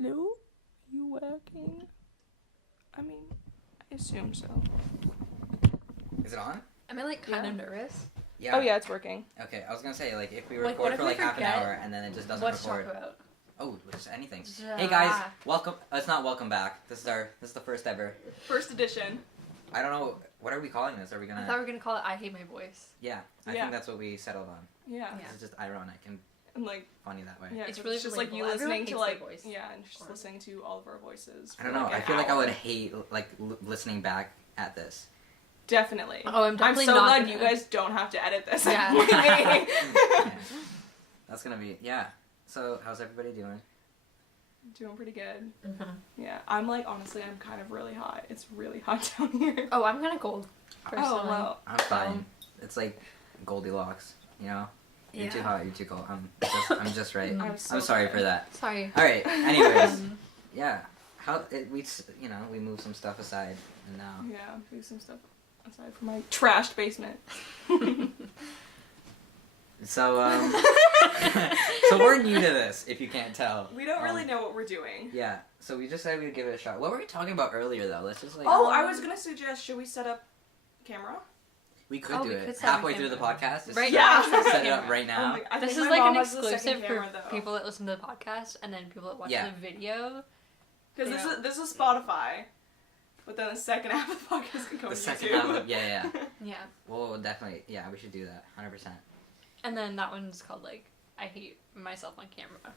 Hello? You working? I mean, I assume so. Is it on? Am I like kind of nervous? Yeah. Oh yeah, it's working. Okay, I was gonna say, like, if we Like, record what if for we like half an forget hour and then it just doesn't What to talk record. about? Oh, just anything. Yeah. Hey guys, welcome. It's not welcome back. This is the first ever. First edition. I don't know. What are we calling this? Are we I gonna? thought we were gonna call it "I Hate My Voice." Yeah, I Yeah. think that's what we settled on. Yeah. Yeah. This is just ironic and And like, funny that way. yeah, It's 'cause really just like you relatable. Everyone listening to hates like, their voice. yeah, and just Or- listening to all of our voices. I don't for, know. like, I an feel like I hour. would hate like listening back at this. Definitely. Oh, I'm definitely so not glad gonna. you guys don't have to edit this. Yeah. Yeah. That's gonna be So how's everybody doing? Doing pretty good. Mhm. Yeah, I'm like honestly, I'm kind of really hot. It's really hot down here. Oh, I'm kind of cold. Personally. Oh well. I'm fine. It's like Goldilocks, you know. You're too Yeah. hot. You're too cold. I'm just right. Mm. I'm so I'm sorry for that. Sorry. All right. Anyways, Um, yeah. We moved some stuff aside, and now Yeah, do some stuff aside from my trashed basement. so so we're new to this, if you can't tell. We don't really know what we're doing. Yeah. So we just said we'd give it a shot. What were we talking about earlier, though? Let's just like. Oh, I was gonna suggest, should we set up camera? We could Oh, do we it could set up halfway a through the camera. podcast. Just Right now. Set it up right Oh now. my- I this think is my like mom an has the exclusive second for camera, though. people that listen to the podcast and then people that watch Yeah. the video. Because Yeah. this is Spotify, but then the second half of the podcast can go The on second YouTube. half of- yeah. Yeah. Well, definitely. Yeah, we should do that. 100%. And then that one's called like "I Hate Myself on Camera."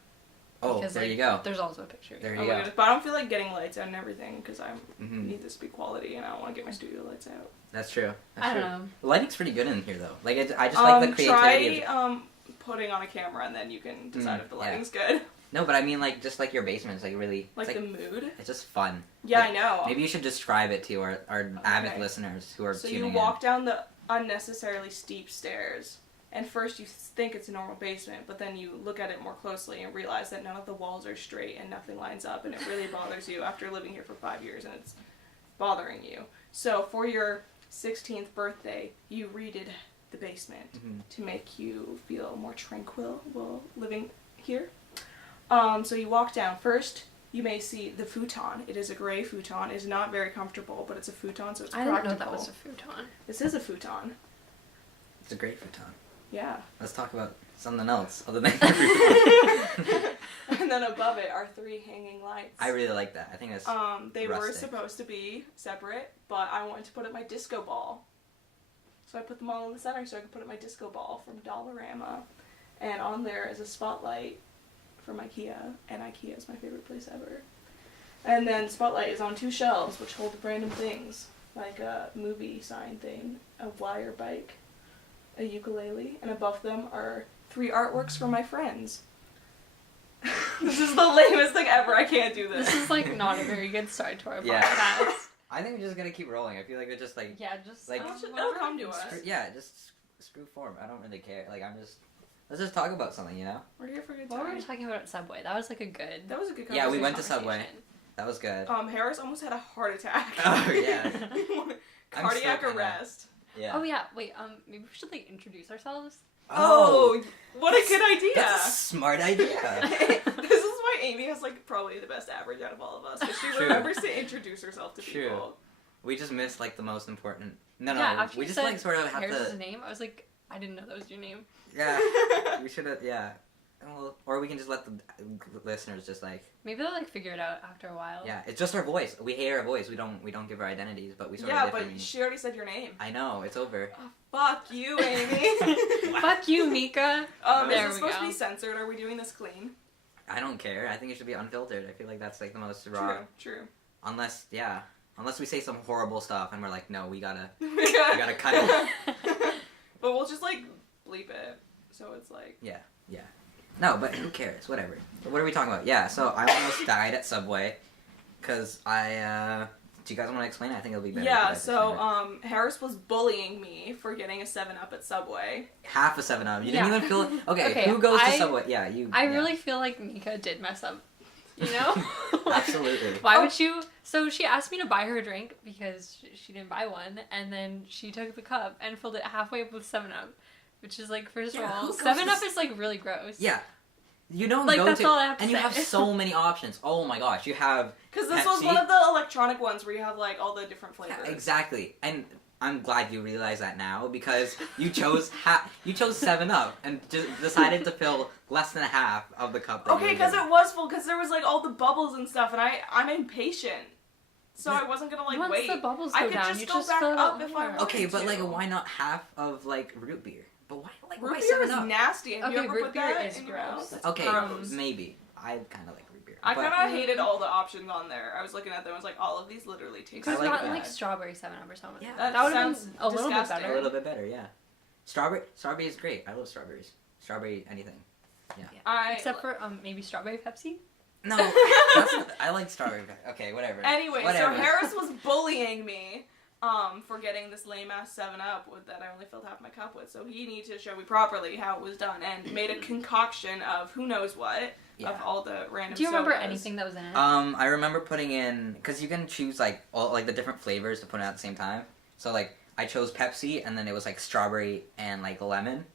Oh, Because, there like, you go. There's also a picture. There Oh you my go. goodness, but I don't feel like getting lights out and everything because I Hmm need this to be quality and I don't want to get my studio lights out. That's true. That's I true. don't know. The lighting's pretty good in here, though. Like, I just like the creativity. Try of... putting on a camera and then you can decide if the yeah. lighting's good. No, but I mean, like, just like your basement is like really. Like, It's the mood. It's just fun. Yeah, Like, I know. Maybe you should describe it to our avid Okay. listeners who are So tuning you walk down the unnecessarily steep stairs, and first you think it's a normal basement, but then you look at it more closely and realize that none of the walls are straight and nothing lines up, and it really bothers you after living here for 5 years and it's bothering you. So for your 16th birthday, you redid the basement Mhm. to make you feel more tranquil while living here. So you walk down. First, you may see the futon. It is a gray futon. It is not very comfortable, but it's a futon, so it's I practical. didn't know that was a futon. This is a futon. It's a great futon. Yeah. Let's talk about something else other than your futon. And then above it are 3 hanging lights. I really like that. I think that's. They were rustic. supposed to be separate, but I wanted to put up my disco ball. So I put them all in the center so I could put up my disco ball from Dollarama. And on there is a spotlight from IKEA, and IKEA is my favorite place ever. And then spotlight is on 2 shelves which hold random things, like a movie sign thing, a wire bike, a ukulele, and above them are 3 artworks from my friends. This is the lamest thing ever. I can't do this. This is like not a very good start to our Yeah. podcast. I think we're just gonna keep rolling. I feel like we're just like. Yeah, just Like- It'll come to us. Yeah, just screw form. I don't really care. Like, let's just talk about something, you know? We're here for a good What were we time. talking about at Subway? That was like a good. That was a good conversation. Yeah, we went to Subway. conversation. That was good. Harris almost had a heart attack. Oh, yeah. Cardiac still kinda- arrest. Yeah. Oh yeah, wait. Maybe we should like introduce ourselves. Oh, what a good idea. That's a smart idea. This is why Amy has like probably the best average out of all of us, because she True. remembers to introduce herself to True. people. We just missed like the most important. No, Yeah, after we you just said like sort of have Harris's to. name, I was like, I didn't know that was your name. Yeah, we should have. Yeah. Well, or we can just let the listeners just like. Maybe they'll like figure it out after a while. Yeah, it's just our voice. We hate our voice. We don't give our identities, but we sort Yeah, of but different. she already said your name. I know it's over. Oh, fuck you, Amy. Fuck you, Mika. Is There this we supposed to go. be censored? Are we doing this clean? I don't care. I think it should be unfiltered. I feel like that's like the most raw. True. Unless we say some horrible stuff and we're like, no, we gotta. We gotta cut it. But we'll just like bleep it, so it's like. No, but who cares? Whatever. But what are we talking about? Yeah, so I almost died at Subway because I. Do you guys want to explain it? I think it'll be better. if you Yeah, guys so explain it. Harris was bullying me for getting a 7-Up at Subway. Half a 7-Up. You Yeah. didn't even feel. Okay, Okay, who goes to I- Subway? Yeah, you. I yeah. really feel like Mika did mess up. You know? Absolutely. Why would you? So she asked me to buy her a drink because she didn't buy one, and then she took the cup and filled it halfway up with 7-Up, which is like, first of Yeah, all, who goes 7-Up to is like really gross. Yeah. You don't Like, go that's to, all I have to and you say. have so many options. Oh my gosh, you have Because this was Pepsi. one of the electronic ones where you have like all the different flavors. Yeah, exactly, and I'm glad you realize that now because you chose 7-Up and just decided to fill less than half of the cup. That Okay, because it was full, because there was like all the bubbles and stuff, and I'm impatient, so I wasn't gonna like Once wait. the bubbles I go could down, just you go just back fill it up up if I more. wanted Okay, but to. like, why not half of like root beer? But why Root why beer is 7-Up? nasty. Have you Okay, ever root put beer that is in your gross. mouth? That's Okay, gross. maybe I kind of like root beer. I but- kind of hated all the options on there. I was looking at them. I was like, all of these literally taste. Could I have like gotten that. like strawberry 7-Up or something. Yeah. That That would have sounds been a little bit disgusting. a better. little bit better, yeah. Strawberry is great. I love strawberries. Strawberry anything. Except for maybe strawberry Pepsi. No, I like strawberry. Okay, whatever. Anyway, Whatever. so Harris was bullying me for getting this lame ass 7-Up with that I only filled half my cup with. So he needed to show me properly how it was done and made a concoction of who knows what Yeah. of all the random. Do you remember sodas. anything that was in it? I remember putting in because you can choose like all like the different flavors to put in at the same time. So like I chose Pepsi, and then it was like strawberry and like lemon,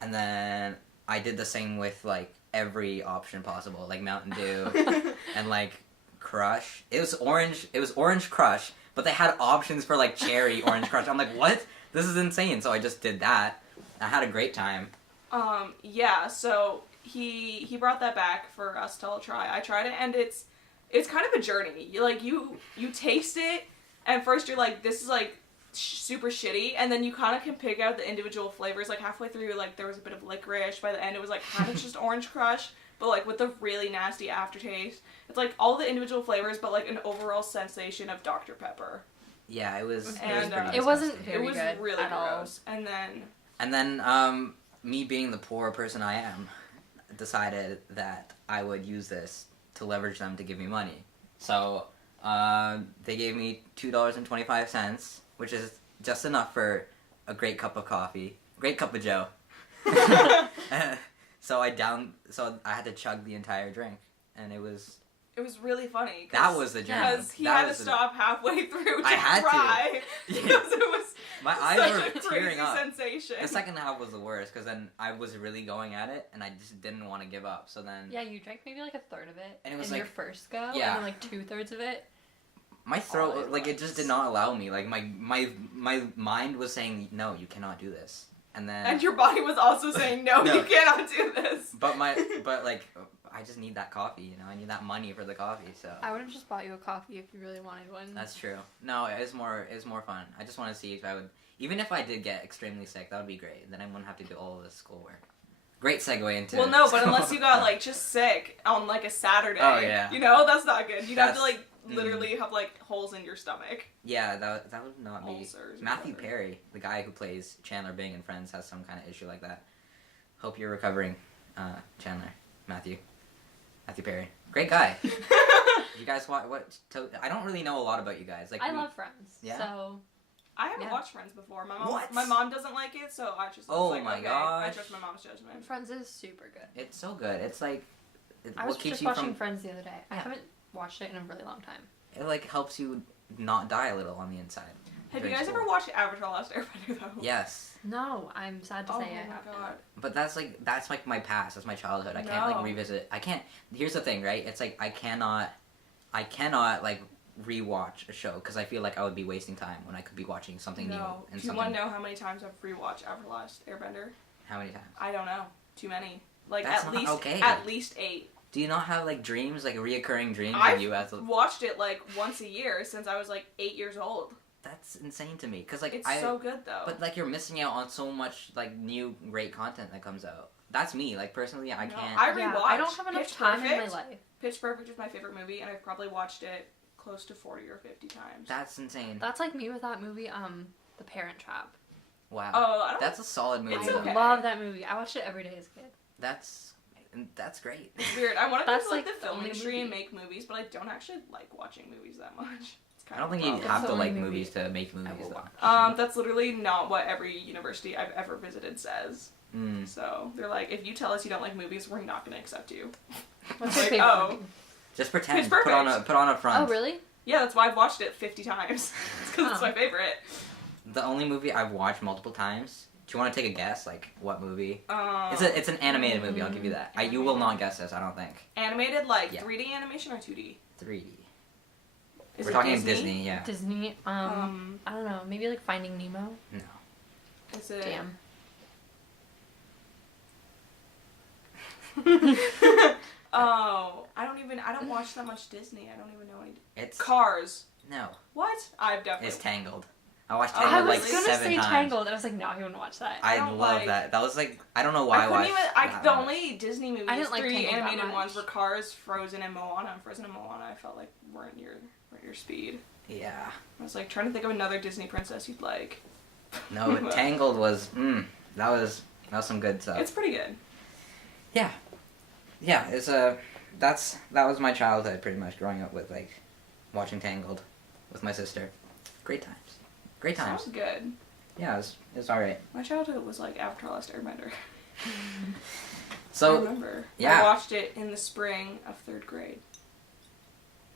and then I did the same with like every option possible, like Mountain Dew and like Crush. It was orange. It was Orange Crush, but they had options for like cherry Orange Crush. I'm like, what? This is insane. So I just did that. I had a great time. Yeah, so he brought that back for us to all try. I tried it, and it's kind of a journey. You taste it, and first you're like, this is like super shitty, and then you kind of can pick out the individual flavors. Like halfway through, like there was a bit of licorice. By the end, it was like kind of just Orange Crush, but like with the really nasty aftertaste. It's like all the individual flavors, but like an overall sensation of Dr. Pepper. Yeah, it was. And, pretty it wasn't disgusting. very it was good really at all. gross. And then, me being the poor person I am, decided that I would use this to leverage them to give me money. So, they gave me $2.25, which is just enough for a great cup of coffee, great cup of Joe. So I had to chug the entire drink, and it was really funny. that was the journey. Because he That had to was the- stop halfway through to I had to. cry. Yeah. Because it was My eyes such were a tearing crazy up. sensation. The second half was the worst because then I was really going at it, and I just didn't want to give up. So then Yeah, you drank maybe like a third of it And it was in your like- first go, yeah. and then like 2/3 of it. my All throat, at like it just did not allow me. Like my mind was saying, no, you cannot do this. And then, And your body was also saying, no, No. you cannot do this. but like, I just need that coffee. You know, I need that money for the coffee. So I would have just bought you a coffee if you really wanted one. that's true. No, it was more fun. I just want to see if I would, even if I did get extremely sick, that would be great. Then I wouldn't have to do all of this schoolwork. Great segue into. Well, no, but school. unless you got, like, just sick on, like, a Saturday. Oh, yeah. You know, that's not good. You'd have to, That's- like, literally have, like, holes in your stomach. Yeah, that would not be. Ulcers or Matthew whatever. Perry, the guy who plays Chandler Bing in Friends, has some kind of issue like that. Hope you're recovering, Chandler. Matthew Perry, great guy. You guys watch I don't really know a lot about you guys. Like I love Friends. Yeah? So I haven't Yeah. watched Friends before. What? My mom doesn't like it, so I just Oh was like, my okay, I gosh. trust my mom's judgment. Friends is super good. It's so good. It's like I was what keeps just you watching from. Friends the other day. I Yeah. haven't watched it in a really long time. It like helps you not die a little on the inside. Have you during guys school. ever watched Avatar: Last Airbender though? Yes, No, I'm sad to Oh say my I have. god. but that's like my past. That's my childhood. I can't No. like revisit. I can't. Here's the thing, right? It's like I cannot like rewatch a show because I feel like I would be wasting time when I could be watching something new No. and Do you something. want to know how many times I've rewatched Avatar: Last Airbender? How many times? I don't know. Too many. Like That's at not least okay. at least 8. Do you not have like dreams, like reoccurring dreams I've of you as a... watched it like once a year since I was like 8 years old. That's insane to me. Cause like It's so good though. but like you're missing out on so much like new great content that comes out. That's me. Like personally, I No, can't. I Yeah, rewatched I don't have enough Pitch time in my Perfect. life. Pitch Perfect is my favorite movie, and I've probably watched it close to 40 or 50 times. That's insane. That's like me with that movie, The Parent Trap. Wow. Oh, I don't. That's a solid movie. It's though. okay. I love that movie. I watched it every day as a kid. That's great. It's weird. I want to go That's, to like like, the the film only industry and movie. make movies, but I don't actually like watching movies that much. It's I kind don't of think a you problem. have That's to the like only movies movie to make movies will though. watch. That's literally not what every university I've ever visited says. Mm. So they're like, if you tell us you don't like movies, we're not going to accept you. What's Like, your favorite oh. movie? Just pretend. Pitch Put on a Perfect. front. Oh, really? Yeah, that's why I've watched it 50 times. It's because it's Oh. my favorite. The only movie I've watched multiple times you want to take a guess? Like, what movie? Um, It's an animated movie. I'll give you that. You will not guess this. I don't think. animated, like Yeah. 3D animation or 2D? 3D. Is We're it talking Disney? Disney. Yeah. Disney. I don't know. Maybe like Finding Nemo. No. Is it? Damn. Oh, I don't watch that much Disney. I don't even know any. It's Cars. no. What? I've definitely. It's Tangled. I watched Oh, Tangled I really? was like gonna 7 say times. Tangled. I was like, no, I wouldn't watch that. I don't love like- that. That was like I don't know why I couldn't watched. even. The only Disney movies, I didn't like 3D Tangled that animated much. ones were Cars, Frozen, and Moana. And Frozen and Moana, I felt like weren't your speed. Yeah. I was like trying to think of another Disney princess you'd like. No, but Tangled was. That was some good stuff. It's pretty good. Yeah. Yeah. It's that was my childhood pretty much growing up with like watching Tangled with my sister. Great times. Great times. Sounds good. Yeah, it's all right. My childhood was like Avatar: Last Airbender. I So remember. yeah. I watched it in the spring of 3rd grade.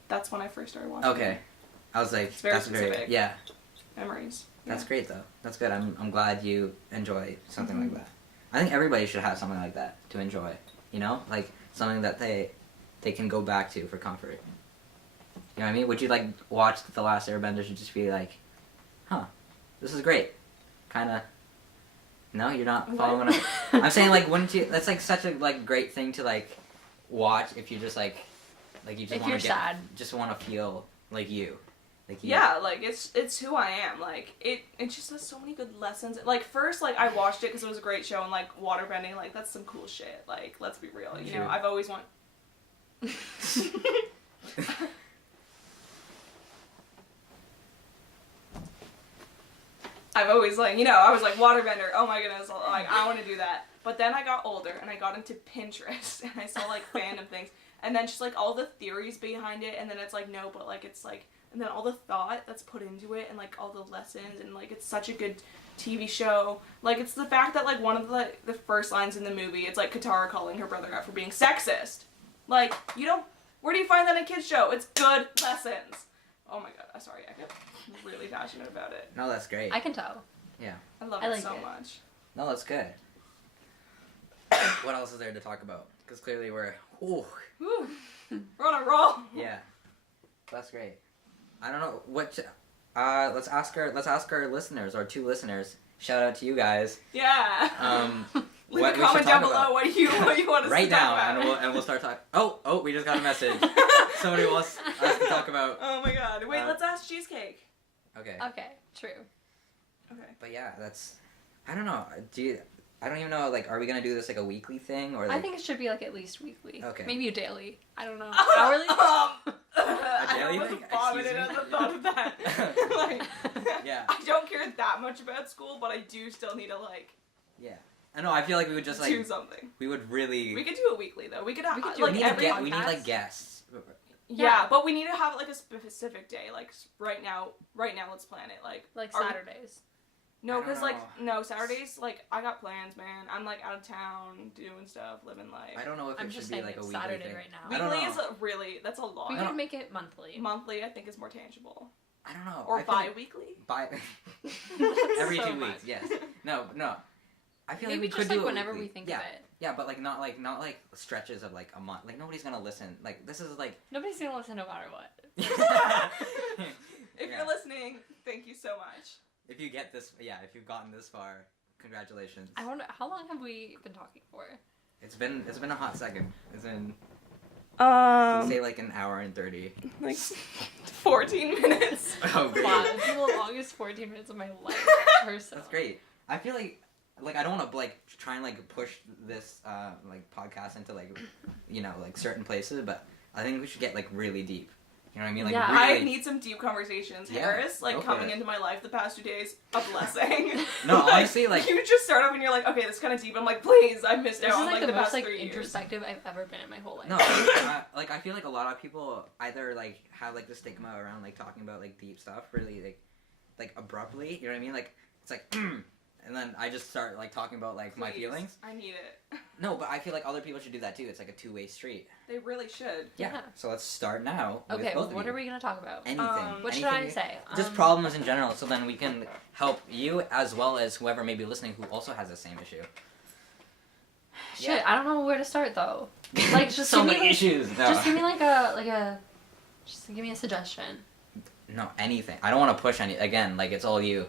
That's when I first started watching. okay, it. I was like, It's very that's specific. great. Yeah, Memories. that's Yeah. great though. That's good. I'm glad you enjoy something Mhm. like that. I think everybody should have something like that to enjoy. You know, like something that they can go back to for comfort. You know what I mean? Would you like watch The Last Airbender and just be like, huh, this is great? Kind of. No, you're not following what I'm saying. Like, wouldn't you? That's like such a like great thing to like watch if you just like you just If want you're to get sad. just want to feel like you. Like you. Yeah, like it's who I am. Like it just has so many good lessons. Like first, like I watched it because it was a great show and like waterbending, like that's some cool shit. Like let's be real, you know. True. I've always want. I've always like, you know, I was like waterbender. Oh my goodness, like I want to do that. But then I got older and I got into Pinterest and I saw like fandom things and then just like all the theories behind it and then it's like no, but like it's like and then all the thought that's put into it and like all the lessons and like it's such a good TV show. Like it's the fact that like one of the first lines in the movie, it's like Katara calling her brother out for being sexist. Like you don't. Where do you find that in a kids show? It's good lessons. Oh my god, I'm sorry, I get really passionate about it. No, that's great. I can tell. I love I it like so it. much. No, that's good. What else is there to talk about? Because clearly we're. Ooh. Whew. We're on a roll. Yeah. That's great. I don't know what. Let's ask our listeners, our 2 listeners. Shout out to you guys. Yeah. Leave What a we should comment talk down below about. what you want us Right to talk now, about. and we'll start talking. Oh, we just got a message. Somebody wants us to talk about. Oh my god. Wait, let's ask Cheesecake. Okay. Okay, true. Okay. But yeah, that's. I don't know. I don't even know. Like, are we gonna do this like a weekly thing or? Like, I think it should be like at least weekly. Okay. Maybe a daily. I don't know. Hourly? I daily almost thing? vomited Excuse at me? the thought of that. Like, Yeah. I don't care that much about school, but I do still need to like Yeah. I know. I feel like we would just like do something. we would really. We could do it weekly though. We could have We could do like we need every we need podcast. like guests. Yeah, Yeah. but we need to have like a specific day. Like right now, let's plan it. Like Like are we- Saturdays. no, I don't because like know. no Saturdays. Like I got plans, man. I'm like out of town doing stuff, living life. I don't know if I'm it just should be saying like a it's weekly Saturday thing. right now. I don't Weekly know. is that's a lot. We I don't- could make it monthly. Monthly, I think, is more tangible. I don't know. Or I feel like bi-weekly. every So 2 much. weeks. Yes. No. I feel Maybe like we just could like do it whenever weekly. we think yeah. of it. Yeah, but like not like stretches of like a month. Like nobody's gonna listen. Like this is like. Nobody's gonna listen no matter what. If Yeah. you're listening, thank you so much. If you get this, yeah, if you've gotten this far, congratulations. I wonder how long have we been talking for? It's been a hot second. It's been say like an hour and 30. Like 14 minutes. Oh, great. Wow, this is the longest 14 minutes of my life. Personally. That's great. I feel like I don't want to like try and like push this like podcast into like like certain places, but I think we should get like really deep. You know what I mean? Like Yeah. I really. need some deep conversations. Yeah, Harris, like go for coming it. into my life the past 2 days, a blessing. No, Like, honestly, like you just start off and you're like, okay, this is kind of deep. I'm like, please, I missed This out is on like like the the most past like 3 years. introspective I've ever been in my whole life. no, like I feel like a lot of people either like have like the stigma around like talking about like deep stuff really like abruptly. You know what I mean? Like it's like and then I just start like talking about like my Please, feelings. I need it. No, but I feel like other people should do that too. It's like a two-way street. They really should. Yeah. Yeah. So let's start now. with Okay, both of what you. are we gonna talk about? Anything. What should Anything I you- say? Just problems in general, so then we can help you as well as whoever may be listening who also has the same issue. Shit, Yeah. I don't know where to start though. Like, just so give me, many like- issues. No. Just give me like a. Just give me a suggestion. No, anything. I don't want to push any. Again, like it's all you.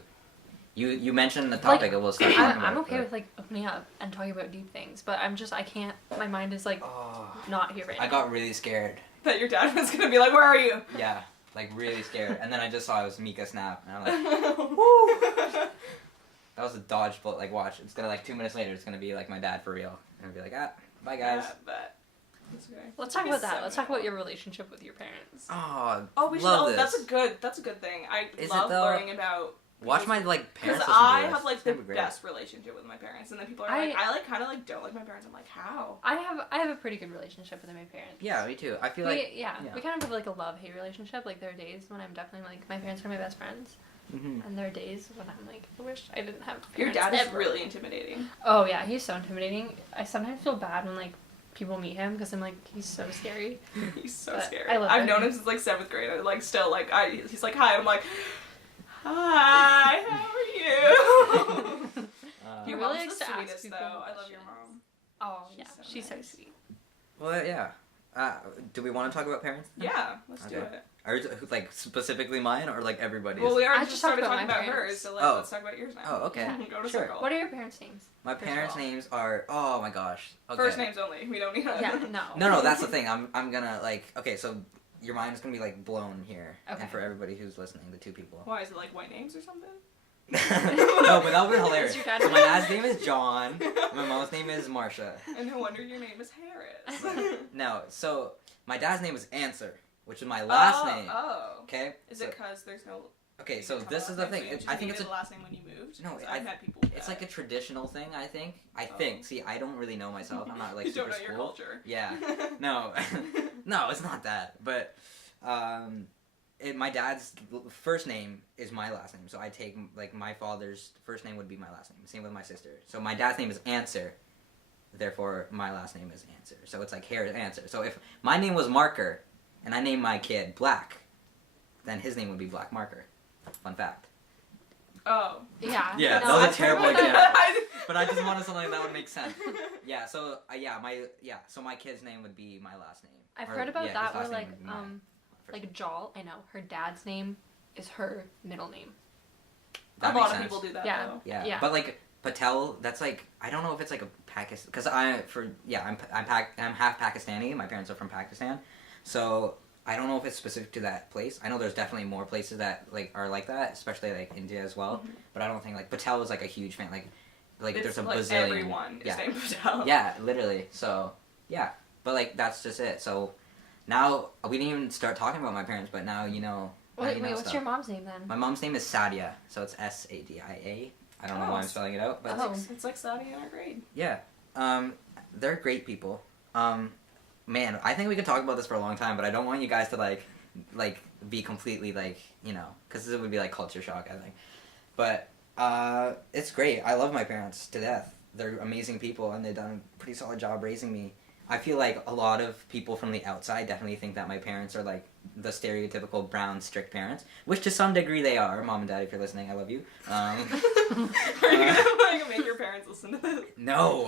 You mentioned the topic, and we'll start talking about I'm it, okay but- with like opening up and talking about deep things, but I can't. My mind is like Oh, not here right I now. got really scared. That your dad was gonna be like, "Where are you?" Yeah, like really scared. And then I just saw it was Mika snap, and I'm like, that was a dodge bullet. Like, watch, it's gonna like 2 minutes later, it's gonna be like my dad for real, and I'll be like, bye guys. Yeah, but it's okay. Let's talk about that. Let's talk about your relationship with your parents. Oh, Oh, we should. love Oh, this. that's a good thing. I Is it love though? learning about. Watch my like Because parents. I listen to this. have like It's the gonna be great. best relationship with my parents, and then people are like, I like kind of like don't like my parents. I'm like, how? I have a pretty good relationship with my parents. Yeah, me too. I feel like. yeah, yeah. we kind of have like a love-hate relationship. Like there are days when I'm definitely like my parents are my best friends, Mhm. and there are days when I'm like I wish I didn't have parents. Your dad is ever. really intimidating. Oh yeah, he's so intimidating. I sometimes feel bad when like people meet him because I'm like he's so scary. He's so But scary. I love I've him. known him since like 7th grade. And, like still like he's like hi. I'm like, hi. How are you? He Your really mom's likes the to ask sweetest, people though. I love your questions. mom. Oh She's yeah, so she's so nice. sweet. Well, yeah. Do we want to talk about parents? Yeah, let's do Okay. it. Or like specifically mine, or like everybody's? Well, we already I just just started talked talking about about my hers, parents. so like, Oh. let's talk about yours now. Oh, okay. Go to Sure. circle. What are your parents' names? My First of parents' all. names are. Oh my gosh. Okay. First names only. We don't need. Yeah, no. No, that's the thing. I'm gonna like. Okay, so your mind is gonna be like blown here, Okay. and for everybody who's listening, the two people. Why is it like white names or something? No, but that would be hilarious. Is your dad- So my dad's name is John. My mom's name is Marsha. And no wonder your name is Harris. No, so my dad's name is Answer, which is my last name. Oh. Okay. Is so, it because there's no? Okay, so this is the thing. I think it's the a. last name when you moved. No, 'Cause I- I've met people. With It's that. like a traditional thing. I think. I Oh. think. See, I don't really know myself. I'm not like you super don't know your school. culture. Yeah. No. No, it's not that. But my dad's first name is my last name, so I take like my father's first name would be my last name. Same with my sister. So my dad's name is Answer, therefore my last name is Answer. So it's like Harris Answer. So if my name was Marker, and I named my kid Black, then his name would be Black Marker. Fun fact. Oh. Yeah. Yeah, no, that was a I've heard terrible about example. that. But I just wanted something that would make sense. Yeah. So So my kid's name would be my last name. I've Or, heard about yeah, that his where last name like would be my first like Jal, I know her dad's name is her middle name. That a makes lot of sense. people do that Yeah. though. Yeah. Yeah. But like Patel, that's like I don't know if it's like a Pakistan because I'm half Pakistani. My parents are from Pakistan, so I don't know if it's specific to that place. I know there's definitely more places that like are like that, especially like India as well. Mhm. But I don't think like Patel is like a huge fan. Like It's there's a like bazillion. everyone Yeah. is named Patel. Yeah, literally. So yeah, but like that's just it. So now we didn't even start talking about my parents, but now you know. now Wait, you know what's stuff. your mom's name then? My mom's name is Sadia, so it's Sadia. I don't know Oh. why I'm spelling it out, but Oh. It's like Saudi in our grade. yeah, they're great people. Man, I think we could talk about this for a long time, but I don't want you guys to like be completely like because it would be like culture shock. I think, but it's great. I love my parents to death. They're amazing people, and they've done a pretty solid job raising me. I feel like a lot of people from the outside definitely think that my parents are like the stereotypical brown strict parents, which to some degree they are. Mom and Dad, if you're listening, I love you. Are you gonna make your parents listen to this? No,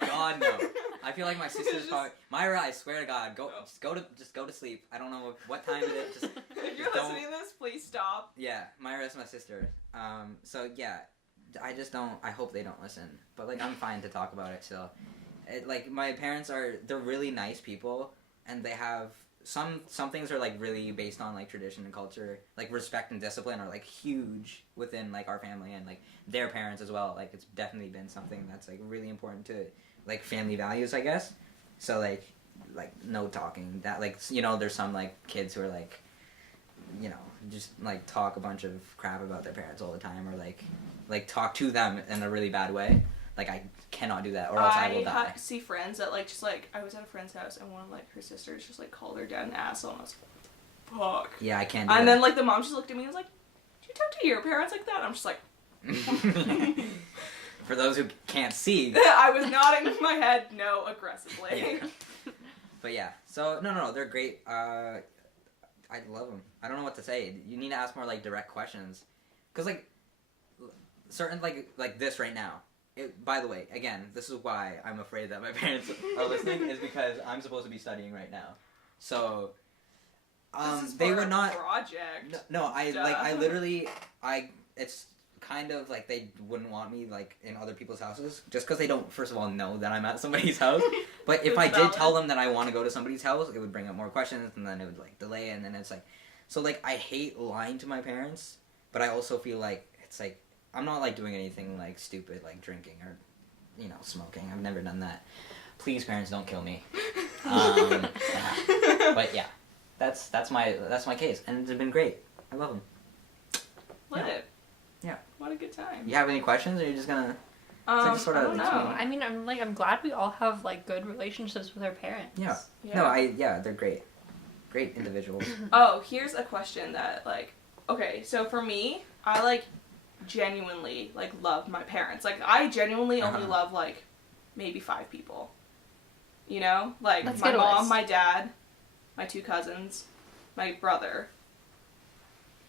God no. I feel like my sister's Just- probably Myra. I swear to God, No. just go to sleep. I don't know what time it is. Just If you're Just don't- listening to this, please stop. yeah, Myra's my sister. So yeah, I just don't. I hope they don't listen. But like, I'm fine to talk about it still. Like my parents they're really nice people, and they have some things are like really based on like tradition and culture, like respect and discipline are like huge within like our family and like their parents as well. Like it's definitely been something that's like really important to like family values, I guess. So like no talking that like there's some like kids who are like just like talk a bunch of crap about their parents all the time or like talk to them in a really bad way. Like I cannot do that or else I will die. see friends that like just like I was at a friend's house and one of like her sisters just like called her dad an asshole and I was like, fuck. Yeah, I can't do And that. then like the mom just looked at me and was like, "Do you talk to your parents like that?" I'm just like, For those who can't see. I was nodding my head no aggressively. Yeah. But yeah, so no, they're great. I love them. I don't know what to say. You need to ask more like direct questions, because like certain like this right now. By the way, again, this is why I'm afraid that my parents are listening, is because I'm supposed to be studying right now. So This is they for would a not. project. No, I Duh. like I literally it's kind of like they wouldn't want me like in other people's houses just because they don't first of all know that I'm at somebody's house. But if I That's did valid. tell them that I want to go to somebody's house, it would bring up more questions and then it would like delay, and then it's like so like I hate lying to my parents, but I also feel like it's like I'm not like doing anything like stupid like drinking or smoking. I've never done that. Please, parents, don't kill me. But yeah, that's my case, and it's been great. I love them. Lit. Yeah. What a good time. You have any questions, or are you just gonna? just sort I of don't know. explain. I mean, I'm glad we all have like good relationships with our parents. Yeah. Yeah. No, they're great. Great individuals. Oh, here's a question that like, okay, so for me, I like genuinely like love my parents. Like I genuinely only Uh-huh. love like maybe 5 people. You know? Like Let's my get a mom, list. my dad, my 2 cousins, my brother.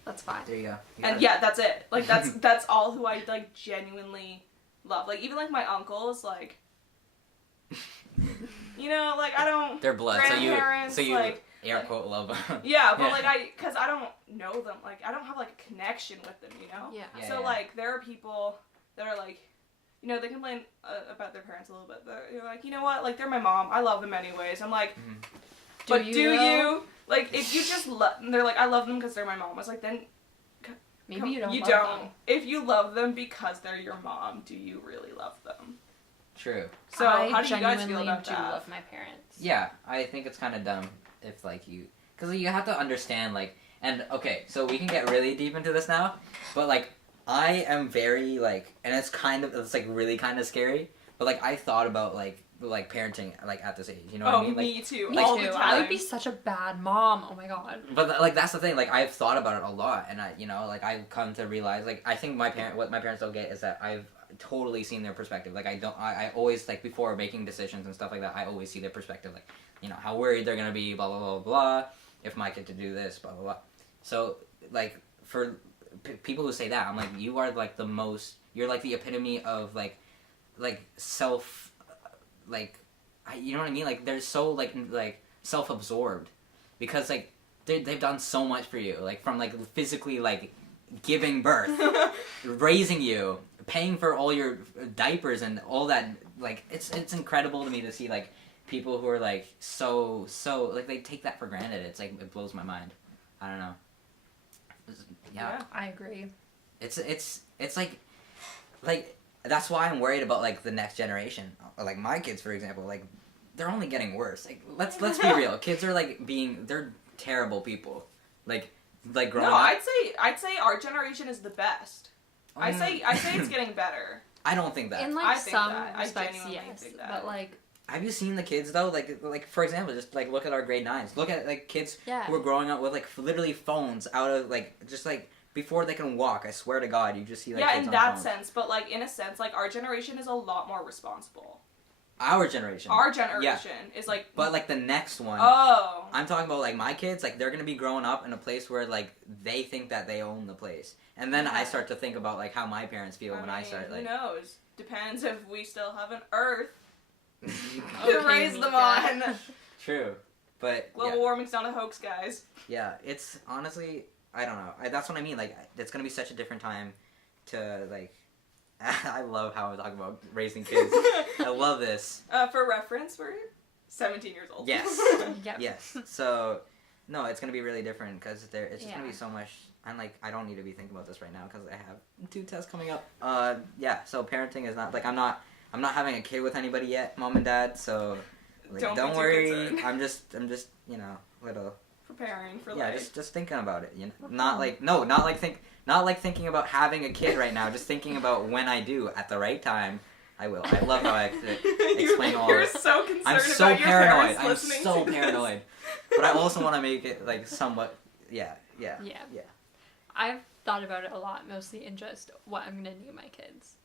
That's fine. There you go. You got And it. yeah, that's it. Like that's all who I like genuinely love. Like even like my uncles, like like I don't They're blood, grandparents, so you like air like- quote love them. yeah, but Yeah. like cause I don't know them, like I don't have like a connection with them, you know? Yeah. Yeah, So yeah. like there are people that are like, they complain about their parents a little bit, but you're like, you know what, like they're my mom, I love them anyways. I'm like, Mhm. but you do though? you? Like if you just they're like, I love them because they're my mom. I was like, then Maybe you don't. You love don't. them. If you love them because they're your mom, do you really love them? True. So I how do you guys feel genuinely about do that? love my parents. Yeah, I think it's kind of dumb if like because you have to understand like, and okay, so we can get really deep into this now, but like I am very like, and it's like really kind of scary, but like I thought about like parenting like at this age, you know what I mean? Like, Me too. Me all too. the time. I would be such a bad mom. Oh my god. But like that's the thing. Like I've thought about it a lot, and like I've come to realize like I think what my parents don't get is that I've totally seen their perspective. Like I always like before making decisions and stuff like that. I always see their perspective. Like how worried they're gonna be. Blah blah blah blah. If my kid to do this. Blah blah blah. So like for people who say that, I'm like you are like the most. You're like the epitome of like self like. You know what I mean? Like they're so like self-absorbed because like they've done so much for you, like from like physically like giving birth, raising you, paying for all your diapers and all that. Like it's incredible to me to see like people who are like so like they take that for granted. It's like it blows my mind. I don't know. Yeah. I agree. It's like that's why I'm worried about like the next generation. Like my kids, for example, like they're only getting worse. Like let's be real. Kids are like they're terrible people. Like growing No, up. I'd say our generation is the best. I say it's getting better. I don't think that. In I like think some that. I respects, genuinely yes, think that. but like Have you seen the kids though? Like for example, just like look at our grade 9s. Look at like kids yeah. who are growing up with like literally phones out of like just like before they can walk. I swear to God, you just see like yeah, kids in on that phones. sense, but like in a sense, like our generation is a lot more responsible. Our generation. Our generation is like. But like the next one. Oh. I'm talking about like my kids, like they're gonna be growing up in a place where like they think that they own the place, and then I start to think about like how my parents feel when I start like. Who knows? Depends if we still have an Earth to Okay, raise them Mika. on. True, but Global warming's not a hoax, guys. yeah, it's honestly I don't know. That's what I mean. Like it's gonna be such a different time to like. I love how I'm talking about raising kids. I love this. For reference, we're 17 years old. Yes. Yep. Yes. So, no, it's gonna be really different because it's just gonna be Yeah. so much. I'm like, I don't need to be thinking about this right now because I have 2 tests coming up. Yeah. So parenting is not like I'm not having a kid with anybody yet, mom and dad. So, like, Don't be don't too worry. concerned. I'm just little. Preparing for Yeah, life. just thinking about it. You know, not like thinking about having a kid right now. Just thinking about when I do at the right time. I will. I love how I explain all You're of it. so concerned I'm so about your paranoid. parents I'm listening so to this. paranoid. But I also want to make it like somewhat. Yeah. Yeah. I've thought about it a lot, mostly in just what I'm gonna name my kids.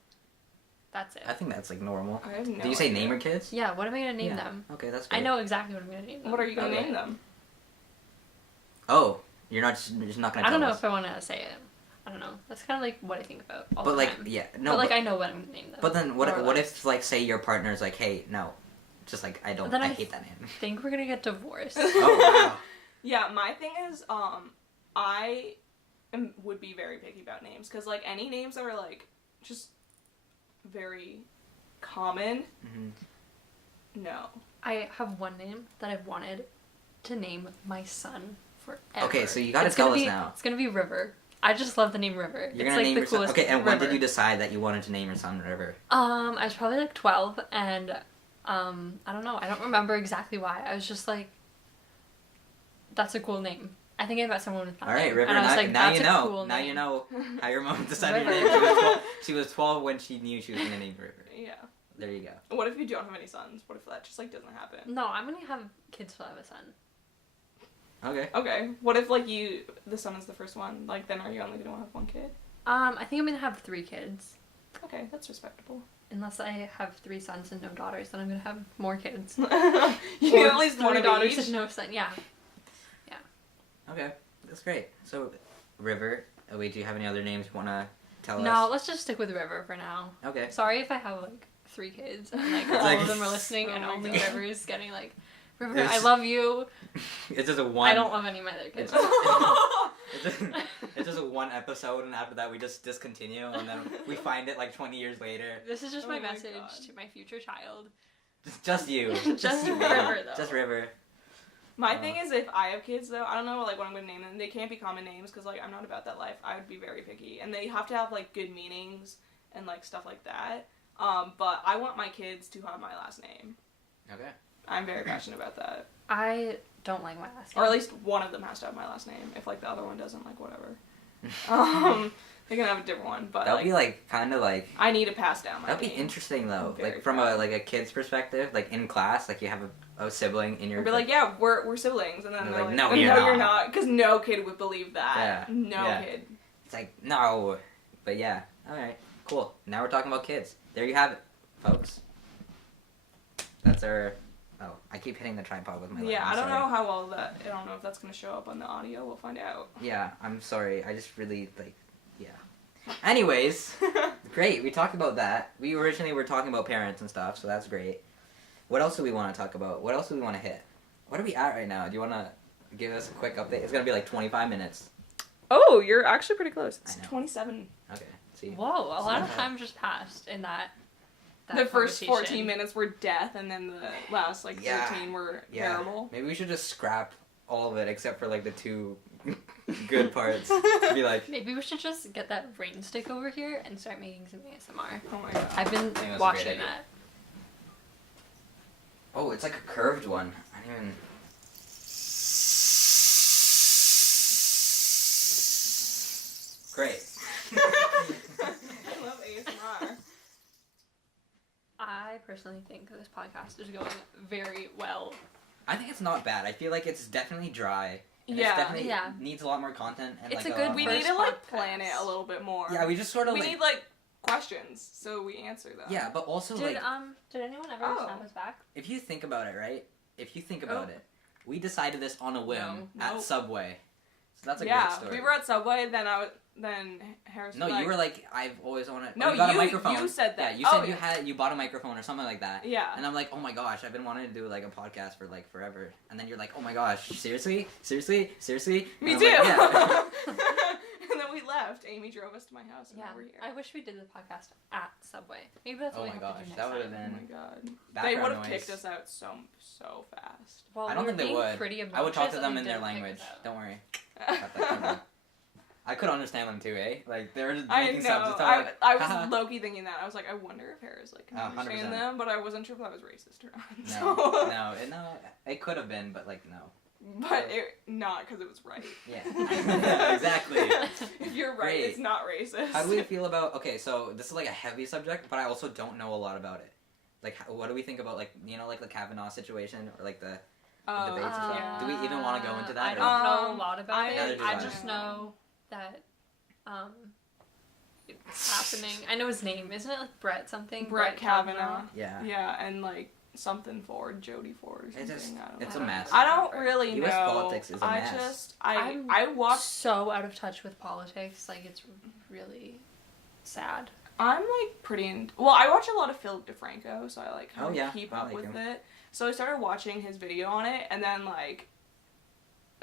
That's it. I think that's like normal. I have no Do you say idea. name your kids? Yeah, what am I gonna name Yeah. them? Okay, that's good. I know exactly what I'm gonna name them. What are you gonna Okay. name them? Oh, you're just not gonna I tell don't know us. if I want to say it. I don't know. That's kind of like what I think about all But the like, time. yeah, no. but like, I know what I'm gonna name them. But then what? more or What less. if like say your partner's like, hey, no, just like I don't. Then I I hate that name. I think we're gonna get divorced. Oh wow. Yeah, my thing is, would be very picky about names because like any names that are like just very common, no. I have one name that I've wanted to name my son forever. Okay, so you gotta It's tell gonna us be, now. It's gonna be River. I just love the name River. You're it's gonna like name the your son. coolest Okay, name. and when did River. you decide that you wanted to name your son River? I was probably like 12, and I don't know. I don't remember exactly why. I was just like, that's a cool name. I think I met someone with that All right, name, River. and I was Now, like, now that's you a know. cool Now name. you know how your mom decided your River. name. She was 12 when she knew she was gonna name River. Yeah. There you go. What if you don't have any sons? What if that just like doesn't happen? No, I'm gonna have kids till I have a son. Okay. Okay. What if like the son is the first one? Like then are you only gonna have one kid? I think I'm gonna have 3 kids. Okay, that's respectable. Unless I have 3 sons and no daughters, then I'm gonna have more kids. You Or need at least 3 one of daughters each. and no son. Yeah. Okay. That's great. So, River. Oh, wait, do you have any other names you wanna tell No, us? let's just stick with River for now. Okay. Sorry if I have like 3 kids and like It's all like- of them are listening Oh and my only God. River is getting like, River, It's- I love you. It's just a one. I don't love any of my other kids. It's just a one episode, and after that we just discontinue, and then we find it like 20 years later. This is just Oh my my message God. to my future child. Just you. Just you, River, baby. though. Just River. My thing is, if I have kids, though, I don't know like what I'm gonna name them. They can't be common names because like I'm not about that life. I would be very picky, and they have to have like good meanings and like stuff like that. But I want my kids to have my last name. Okay. I'm very passionate about that. I don't like my last name. Or at least one of them has to have my last name. If like the other one doesn't, like whatever. They can have a different one, but That'd like, be like kind of like. I need to pass down my That'd be name. interesting though, I'm very like from proud. a kid's perspective, like in class, like you have a sibling in your. I'd be like, yeah, we're siblings, and then They're they're like, like, "No, you're you're not." not, because no kid would believe that. Yeah, No yeah. kid. It's like no, but yeah. All right, cool. Now we're talking about kids. There you have it, folks. That's our. Oh, I keep hitting the tripod with my leg. Yeah, I'm I don't sorry. know how well that. I don't know if that's gonna show up on the audio. We'll find out. Yeah, I'm sorry. I just really like. Yeah. Anyways, great. We talked about that. We originally were talking about parents and stuff, so that's great. What else do we want to talk about? What else do we want to hit? What are we at right now? Do you want to give us a quick update? It's gonna be like 25 minutes. Oh, you're actually pretty close. It's 27. Okay. See. Whoa, a lot of Yeah. time just passed in that The first conversation. 14 minutes were death, and then the last like 13 Yeah. were Yeah. terrible. Maybe we should just scrap all of it except for like the 2 good parts. Be like. Maybe we should just get that rain stick over here and start making some ASMR. Oh my god. I've been think that's a great watching idea. that. Oh, it's like a curved one. I didn't even. Great. I love ASMR. I personally think this podcast is going very well. I think it's not bad. I feel like it's definitely dry. And Yeah. It's definitely Yeah. needs a lot more content. And It's like a good We First need to like podcast. plan it a little bit more. Yeah, we just sort of we like. need like questions so we answer them. Yeah, but also Did like did anyone ever Oh. snap us back? if you think about it, right? If you think about Oh. it, we decided this on a whim No. at Nope. Subway. So that's a yeah, great story. we were at Subway. Then Harris. No, was like, you were like, I've always wanted. No, you got you- a microphone. you said that. Yeah, you Oh, said yeah. you bought a microphone or something like that. Yeah. And I'm like, oh my gosh, I've been wanting to do like a podcast for like forever. And then you're like, oh my gosh, seriously, seriously, seriously. Me And too. I'm like, yeah. And then we left. Amy drove us to my house, and Yeah, now we're here. I wish we did the podcast at Subway. Maybe that's Oh what we my have to gosh, do next that would have time. Oh been. my god. They background would have noise. kicked us out so fast. Well, I don't we think were they being would. Pretty I would talk to obnoxious them and in they their didn't kick language. us out. Don't worry. Got that covered. I could understand them too, eh? Like they were just I making know. subs. Just I, like, I haha. was low-key thinking that. I was like, I wonder if Harris like can Oh, understand 100%. them, but I wasn't sure if that was racist or not. No, So. no, it could have been, but like no. But it not because it was right. Yeah. Exactly. If you're right, Great. it's not racist. How do we feel about? Okay, so this is like a heavy subject, but I also don't know a lot about it. Like, what do we think about like like the Kavanaugh situation or like the Oh, debates and stuff? yeah. Do we even wanna go into that, I or- don't know a Um, lot about I- it. Neither do I I. just know that happening. I know his name. Isn't it like Brett something? Brett Kavanaugh. Yeah. Yeah, and like something Ford, Jody Ford or something. It's a mess. I don't really know. US politics is a mess. I just I'm I watched. so out of touch with politics. Like, it's really sad. I'm like well, I watch a lot of Philip DeFranco, so I like Oh, yeah, keep I up like with him. it. So I started watching his video on it, and then like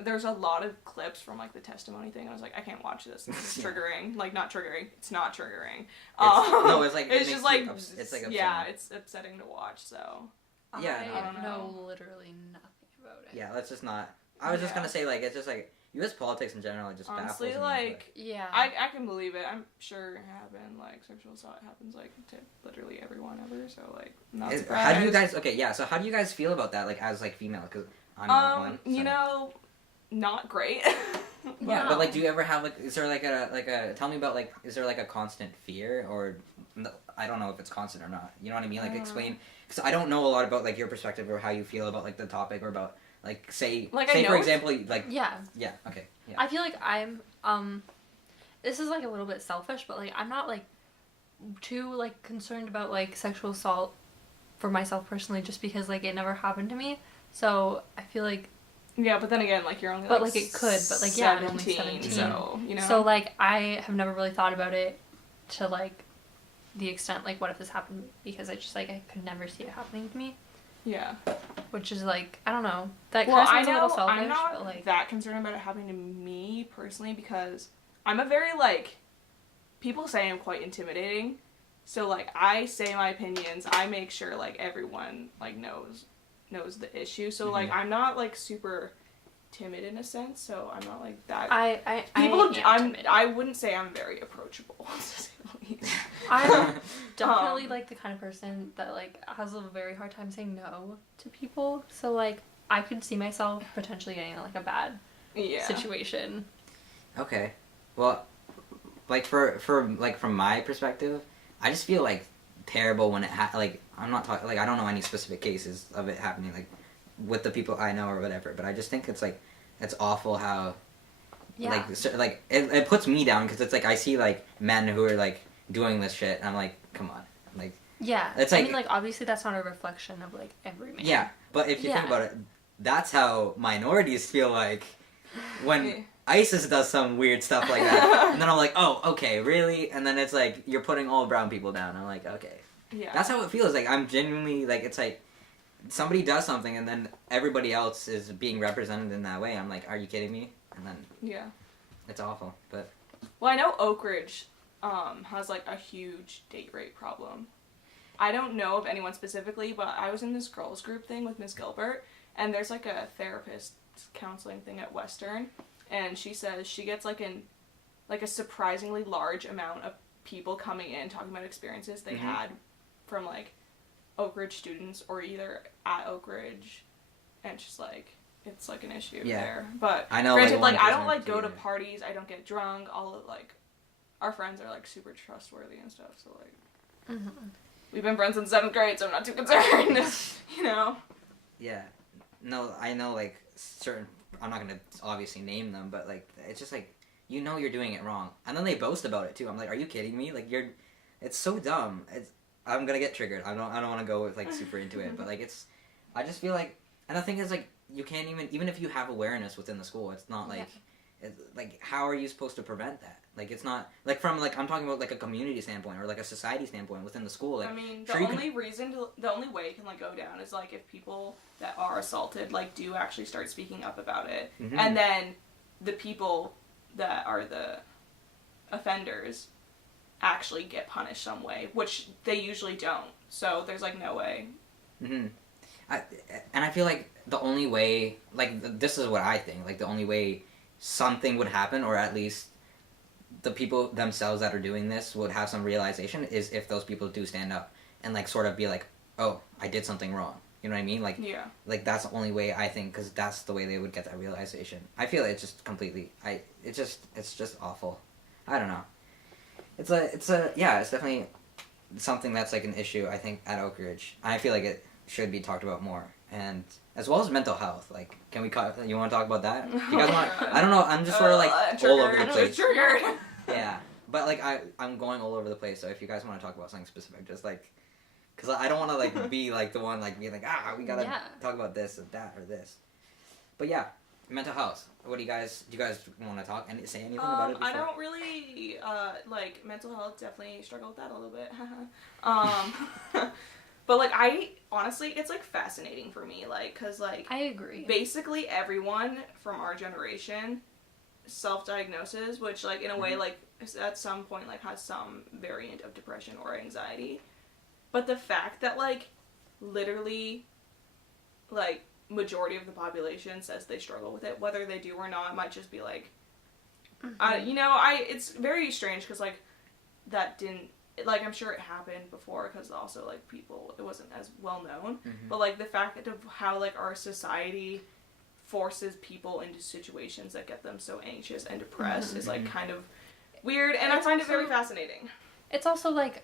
there's a lot of clips from like the testimony thing. I was like, I can't watch this. This is Yeah. triggering. Like, not triggering. It's not triggering. No, it's like it's it just makes like you it's like yeah, upsetting. it's upsetting to watch. So Yeah, I I don't know know. literally nothing about it. Yeah, let's just not. I was just Yeah. gonna say like it's just like U.S. politics in general just honestly, baffles me. like Yeah. I can believe it. I'm sure it happened. Like sexual assault happens like to literally everyone ever. So like not but surprised. how do you guys? Okay, yeah. So how do you guys feel about that? Like as like female, because I'm not one. You so- know, not great. Yeah, No. but like, do you ever have like? Is there like a? Tell me about like. Is there like a constant fear or? No, I don't know if it's constant or not. You know what I mean? Like explain, because I don't know a lot about like your perspective or how you feel about like the topic or about like say Like, I say for know- example like yeah. yeah okay yeah I feel like I'm this is like a little bit selfish, but like I'm not like too like concerned about like sexual assault for myself personally, just because like it never happened to me. So I feel like Yeah, but then again, like you're only But, like, like, it could, but, like, yeah, I'm only 17, 17. so you know. so like I have never really thought about it to like the extent like what if this happened, because I just like I could never see it happening to me, yeah. which is like I don't know, that kind Well, of I sounds a know little selfish, I'm not but like that concerned about it happening to me personally because I'm a very like people say I'm quite intimidating. So like I say my opinions, I make sure like everyone like knows the issue. So like I'm not like super timid in a sense, so I'm not like that. I wouldn't say I'm very approachable. To say the least. I'm definitely like the kind of person that like has a very hard time saying no to people. So like I could see myself potentially getting in, like a bad Yeah. situation. okay well like for like from my perspective I just feel like terrible when it like I'm not talking like I don't know any specific cases of it happening like with the people I know or whatever, but I just think it's like it's awful how Yeah. like it puts me down because it's like I see like men who are like doing this shit and I'm like come on like Yeah. It's I like- mean like obviously that's not a reflection of like every man. yeah, but if you think Yeah. about it, that's how minorities feel like when Yeah. ISIS does some weird stuff like that, and then I'm like, oh, okay, really? And then it's like you're putting all brown people down. I'm like, okay, Yeah. that's how it feels. Like I'm genuinely like it's like somebody does something, and then everybody else is being represented in that way. I'm like, are you kidding me? And then Yeah. it's awful. But Well, I know Oak Ridge has like a huge date rape problem. I don't know of anyone specifically, but I was in this girls group thing with Miss Gilbert, and there's like a therapist counseling thing at Western, and she says she gets like a surprisingly large amount of people coming in talking about experiences they had from like Oak Ridge students or either at Oak Ridge, and just like it's like an issue Yeah. there. But I know, granted, like, like one I don't person like go to either. parties, I don't get drunk. All of like our friends are like super trustworthy and stuff. So like we've been friends since 7th grade, so I'm not too concerned. You know. yeah, no, I know like certain. I'm not gonna obviously name them, but like it's just like you know you're doing it wrong, and then they boast about it too. I'm like, are you kidding me? Like you're, it's so dumb. I'm gonna get triggered. I don't want to go like super into it, but like it's, I just feel like, and the thing is like you can't even if you have awareness within the school, it's not like, it's, like how are you supposed to prevent that? Like it's not like from like I'm talking about like a community standpoint or like a society standpoint within the school. Like I mean, sure the you can- only way it can like go down is like if people that are assaulted like do actually start speaking up about it, Mhm. and then the people that are the offenders actually get punished some way, which they usually don't. So there's like no way. Mm-hmm. And I feel like the only way, like, this is what I think, like, the only way something would happen, or at least the people themselves that are doing this would have some realization, is if those people do stand up and, like, sort of be like, oh, I did something wrong. You know what I mean? Like, Yeah. like that's the only way I think, because that's the way they would get that realization. I feel it's just completely, it's just awful. I don't know. It's definitely something that's, like, an issue, I think, at Oak Ridge. I feel like it should be talked about more, and as well as mental health. Like, can we you want to talk about that? Do you guys want? I don't know. I'm just sort of like all over the place. Triggered. Yeah, but like I'm going all over the place. So if you guys want to talk about something specific, just like, because I don't want to like be like the one like being like we gotta talk about this or that or this. But yeah, mental health. What do you guys want to talk and say anything about it before? I don't really like mental health. Definitely struggle with that a little bit. But like I honestly, it's like fascinating for me, like, cause like I agree. Basically, everyone from our generation self-diagnoses, which like in a way like at some point like has some variant of depression or anxiety. But the fact that like literally like majority of the population says they struggle with it, whether they do or not, might just be like, it's very strange because like that didn't, like, I'm sure it happened before because also like people, it wasn't as well known, but like the fact of how like our society forces people into situations that get them so anxious and depressed is like kind of weird, and I find it very fascinating. It's also like,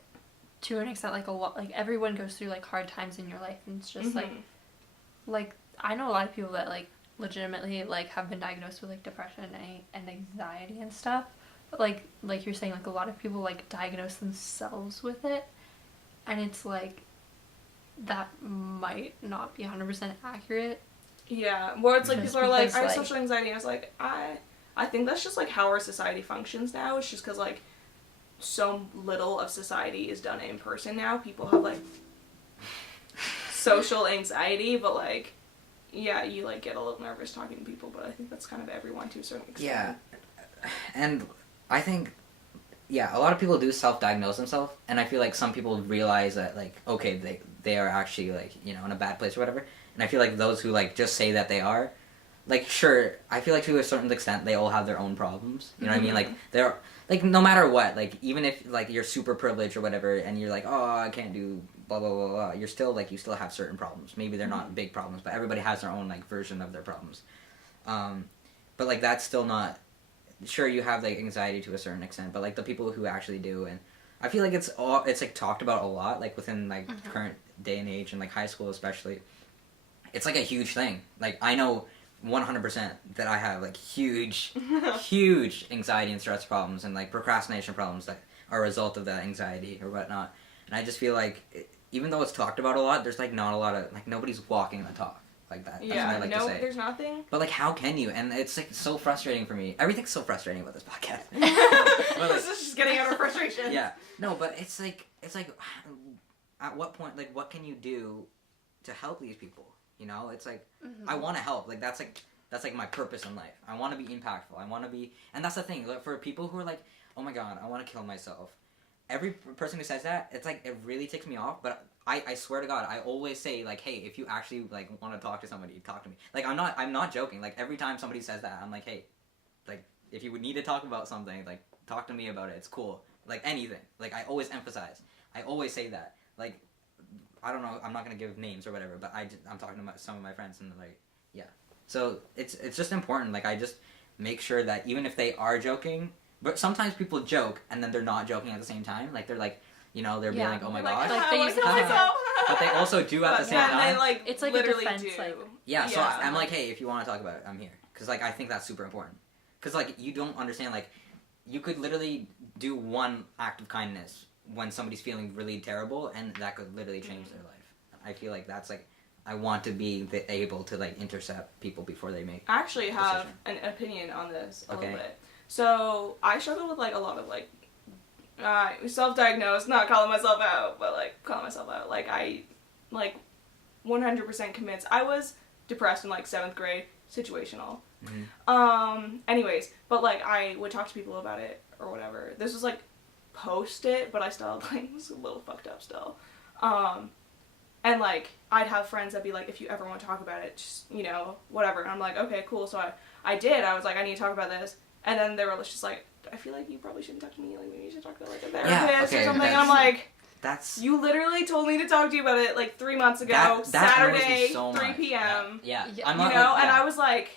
to an extent, like a lot, like everyone goes through like hard times in your life, and it's just like I know a lot of people that like legitimately like have been diagnosed with like depression and anxiety and stuff. But like you're saying, like a lot of people like diagnose themselves with it, and it's like that might not be 100% accurate. Yeah, well, it's like Just people are like, I have because, social anxiety, and I was like, I think that's just like how our society functions now. It's just because like so little of society is done in person now. People have like social anxiety, but like, yeah, you like get a little nervous talking to people, but I think that's kind of everyone to a certain extent. Yeah, and I think, yeah, a lot of people do self-diagnose themselves, and I feel like some people realize that like, okay, they are actually like, you know, in a bad place or whatever, and I feel like those who like just say that they are, like, sure, I feel like to a certain extent they all have their own problems, you know what I mean, like, they're, like, no matter what, like, even if, like, you're super privileged or whatever, and you're like, oh, I can't do blah, blah, blah, blah, you're still, like, you still have certain problems. Maybe they're not big problems, but everybody has their own, like, version of their problems. But, like, that's still not, sure, you have, like, anxiety to a certain extent, but, like, the people who actually do, and I feel like it's, like, talked about a lot, like, within, like, current day and age, and, like, high school especially. It's, like, a huge thing. Like, I know 100% that I have like huge anxiety and stress problems and like procrastination problems that are a result of that anxiety or whatnot, and I just feel like even though it's talked about a lot, there's like not a lot of like nobody's walking the talk like that. That's what I like to say. There's nothing. But like, how can you? And it's like so frustrating for me. Everything's so frustrating about this podcast. This is just getting out our frustration. Yeah, no, but it's like at what point, like, what can you do to help these people? You know, it's like, I want to help. Like, that's like my purpose in life. I want to be impactful. I want to be, and that's the thing. Like, for people who are like, oh my god, I want to kill myself. Every person who says that, it's like, it really ticks me off. But I swear to God, I always say like, hey, if you actually like want to talk to somebody, talk to me. Like, I'm not joking. Like, every time somebody says that, I'm like, hey, like, if you would need to talk about something, like, talk to me about it. It's cool. Like, anything. Like, I always emphasize. I always say that. Like, I don't know, I'm not going to give names or whatever, but I'm talking to some of my friends, and like, yeah. So, it's just important, like, I just make sure that even if they are joking, but sometimes people joke, and then they're not joking at the same time, like, they're like, you know, they're being like, oh my gosh. Like, they kill myself. But they also do at the same time. They, like, it's like literally a defense, do. like... Yeah, so I'm like, hey, if you want to talk about it, I'm here. Because, like, I think that's super important. Because, like, you don't understand, like, you could literally do one act of kindness when somebody's feeling really terrible, and that could literally change their life. I feel like that's like, I want to be able to like intercept people before they make. I actually have an opinion on this a little bit. So I struggle with like a lot of like self-diagnosed, not calling myself out, but like calling myself out. Like I like 100% commits. I was depressed in like 7th grade, situational. Anyways, but like I would talk to people about it or whatever. This was like post it, but I still like was a little fucked up still. And like I'd have friends that'd be like, if you ever want to talk about it, just, you know, whatever. And I'm like, okay, cool. So I did. I was like, I need to talk about this. And then they were just like, I feel like you probably shouldn't talk to me. Like, maybe you should talk to like a therapist or something. And I'm like, you literally told me to talk to you about it like 3 months ago, that Saturday, so 3 p.m. Yeah. You know, and I was like,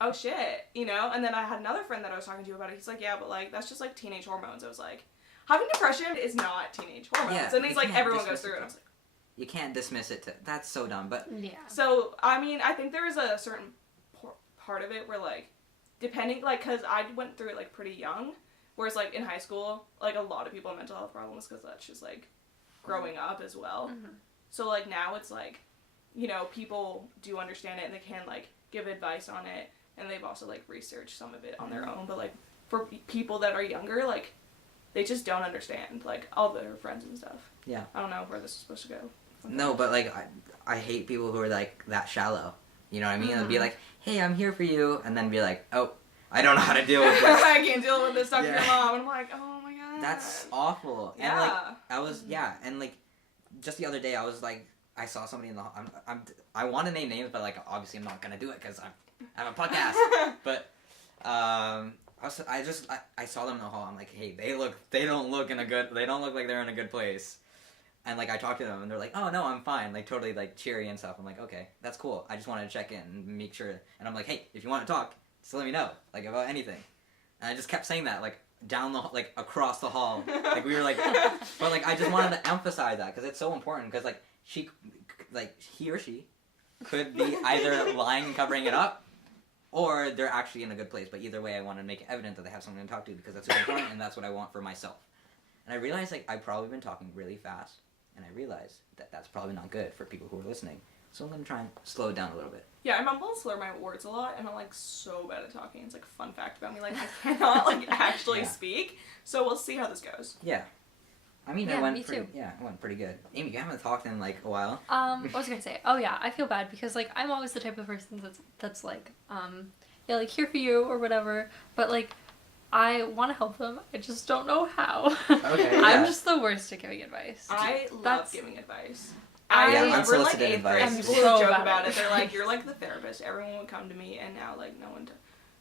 oh shit, you know. And then I had another friend that I was talking to about it. He's like, yeah, but like that's just like teenage hormones. I was like, having depression is not teenage hormones. Yeah, and he's like, everyone goes through it. And I was like, you can't dismiss it. That's so dumb. But yeah. So I mean, I think there is a certain part of it where like, depending, like, cause I went through it like pretty young, Whereas like in high school, like a lot of people have mental health problems because that's just like growing up as well. Mhm. So like now it's like, you know, people do understand it and they can like give advice on it, and they've also like researched some of it on their own. But like for people that are younger, like they just don't understand like all their friends and stuff. Yeah. I don't know where this is supposed to go. No, but like I hate people who are like that shallow. You know what I mean? They'll be like, "Hey, I'm here for you," and then be like, "Oh, I don't know how to deal with this." I can't deal with this. Talk to Yeah. your mom. And I'm like, oh my god. That's awful. Yeah. And like I was and like just the other day I was like I saw somebody in the I want to name names, but like obviously I'm not gonna do it because I have a podcast. But I saw them in the hall. I'm like, hey, they don't look like they're in a good place. And like I talked to them and they're like, oh no, I'm fine, like totally like cheery and stuff. I'm like, okay, that's cool. I just wanted to check in and make sure. And I'm like, hey, if you want to talk, just let me know, like about anything. And I just kept saying that like down the like across the hall, like we were like, but like I just wanted to emphasize that because it's so important because like he or she could be either lying and covering it up, or they're actually in a good place. But either way, I want to make it evident that they have someone to talk to because that's super important and that's what I want for myself. And I realized like I've probably been talking really fast. And I realized that that's probably not good for people who are listening. So I'm going to try and slow it down a little bit. Yeah, I mumble and slur my words a lot, and I'm like so bad at talking. It's like a fun fact about me. Like I cannot like actually speak. So we'll see how this goes. Yeah. I mean, Yeah, it went me pretty. too. Yeah, it went pretty good. Amy, you haven't talked in like a while. What was I gonna say? Oh yeah, I feel bad because like I'm always the type of person that's like yeah, like here for you or whatever. But like I want to help them. I just don't know how. Okay, yeah. I'm just the worst at giving advice. I love That's- giving advice. I- I Yeah, remember like unsolicited 8th advice. grade, I'm people so would joke bad about at it. They're it. like, you're like the therapist. Everyone would come to me, and now like no one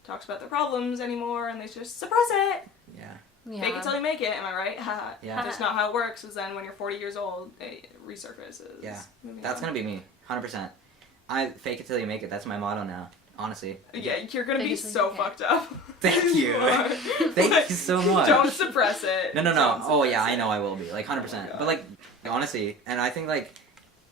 talks about their problems anymore, and they just suppress it. Yeah. Yeah. Fake it till you make it. Am I right? Haha. Yeah. That's not how it works. Is then when you're 40 years old, it resurfaces. Yeah. Moving That's on. going to be me. 100%. I fake it till you make it. That's my motto now. Honestly. Yeah, you're gonna Fake be it till you so make it. fucked up. Thank you. are. Thank you so much. Don't suppress it. No. Don't Oh yeah, suppress I it. know I will be like 100%. Oh my God. But like honestly, and I think like,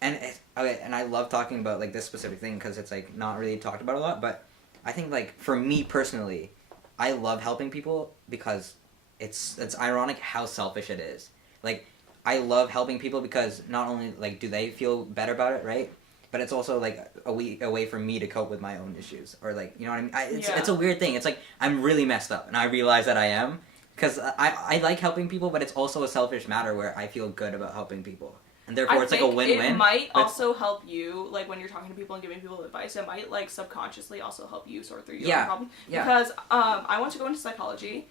and I love talking about like this specific thing because it's like not really talked about a lot. But I think like for me personally, I love helping people because it's ironic how selfish it is. Like I love helping people because not only like do they feel better about it, right? But it's also like a way for me to cope with my own issues, or like you know what I mean. Yeah. It's a weird thing. It's like I'm really messed up, and I realize that I am because I like helping people, but it's also a selfish matter where I feel good about helping people, and therefore it's like a win-win. It might but- also help you, like when you're talking to people and giving people advice. It might like subconsciously also help you sort through your Yeah, own problem. yeah. Because I wanted to go into psychology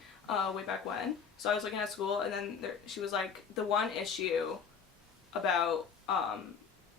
way back when, so I was looking at school, and then she was like, the one issue about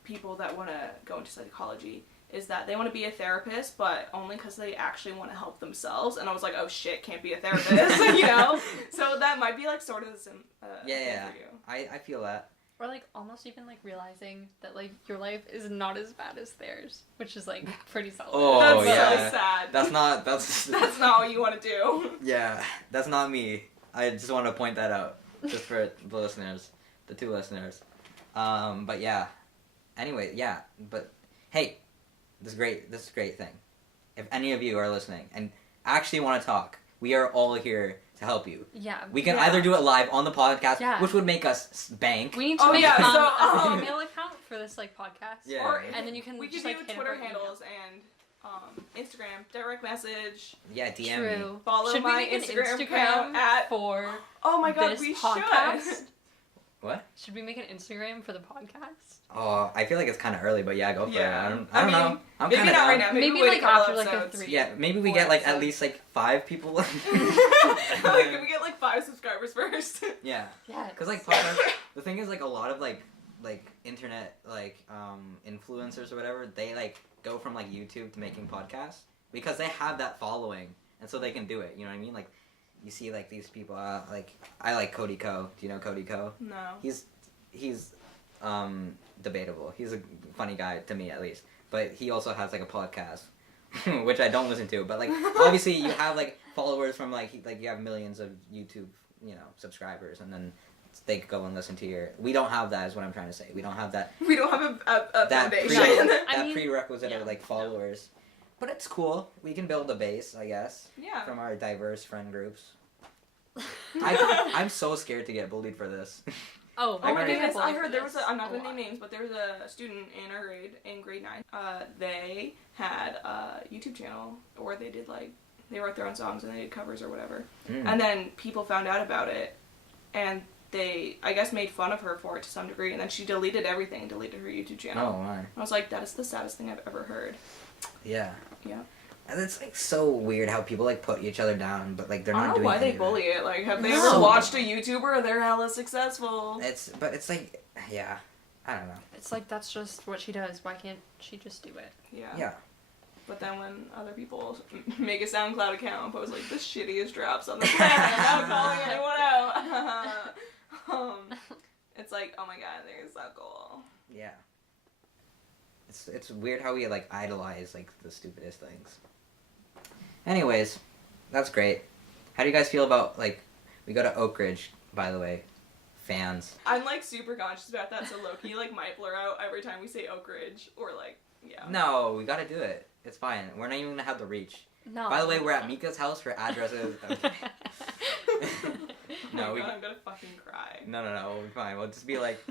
people that want to go into psychology is that they want to be a therapist, but only because they actually want to help themselves. And I was like, oh shit, can't be a therapist, you know? So that might be like sort of the thing Yeah. for you. I feel that. Or like almost even like realizing that like your life is not as bad as theirs, which is like pretty selfish. Oh, That's yeah. so sad. That's not That's not what you want to do. yeah. That's not me. I just want to point that out just for the listeners, the two listeners. But yeah. Anyway, yeah. But hey, this is great. This is a great thing. If any of you are listening and actually want to talk, we are all here to help you. Yeah. We can Yeah. either do it live on the podcast, Yeah. which would make us bank. We need to Oh, make yeah, a so, email account for this like podcast. Yeah. Or And then you can we just give like you hit Twitter up our email. handles and Instagram, direct message. Yeah, DM me. True. Follow Should we my make an Instagram Instagram account at. for Oh my god, this we podcast? should. What? Should we make an Instagram for the podcast? Oh, I feel like it's kind of early, but yeah, go for Yeah. it. I don't I know. mean, I'm Maybe kinda not right down. now. Maybe, Maybe, wait like, a couple after, like, a episodes. 3 Yeah, maybe we 4 get like at episodes. least like 5 people. Like, can we get like 5 subscribers first? Yeah, Yeah. because like podcast, the thing is like a lot of like internet like influencers or whatever, they like go from like YouTube to making podcasts because they have that following, and so they can do it. You know what I mean? Like you see like these people. Like I like Cody Ko. Do you know Cody Ko? No. He's debatable. He's a funny guy to me at least, but he also has like a podcast which I don't listen to, but like obviously you have like followers from like you have millions of YouTube subscribers, and then they could go and listen to your. We don't have that, is what I'm trying to say. We don't have that We don't have a that foundation. I that mean, prerequisite yeah, of like no. followers, but it's cool. We can build a base, I guess, Yeah. from our diverse friend groups. I'm so scared to get bullied for this. Oh, Oh my Like, goodness, I for heard there was this I'm not a gonna name lot. names, but there was a student in our grade, in grade 9. They had a YouTube channel where they did like, they wrote their own songs and they did covers or whatever. Mm. And then people found out about it and they, I guess, made fun of her for it to some degree, and then she deleted everything and deleted her YouTube channel. Oh my. I was like, that is the saddest thing I've ever heard. Yeah. Yeah. And it's like so weird how people like put each other down, but like they're I not don't know doing why they anything. bully it. Like, have they No. ever watched a YouTuber? They're hella successful. But it's like, yeah, I don't know. It's like that's just what she does. Why can't she just do it? Yeah. Yeah. But then when other people make a SoundCloud account and post like the shittiest drops on the planet without calling anyone out, it's like, oh my god, they're so cool. Yeah. It's weird how we like idolize like the stupidest things. Anyways, that's great. How do you guys feel about like we go to Oak Ridge, by the way, fans? I'm like super conscious about that, so Loki like might blur out every time we say Oak Ridge or like, yeah. No, we gotta do it. It's fine. We're not even gonna have the reach. No. By the way, we're at Mika's house for addresses. Okay. Oh No, my we. god, I'm gonna fucking cry. No, we'll be fine. We'll just be like,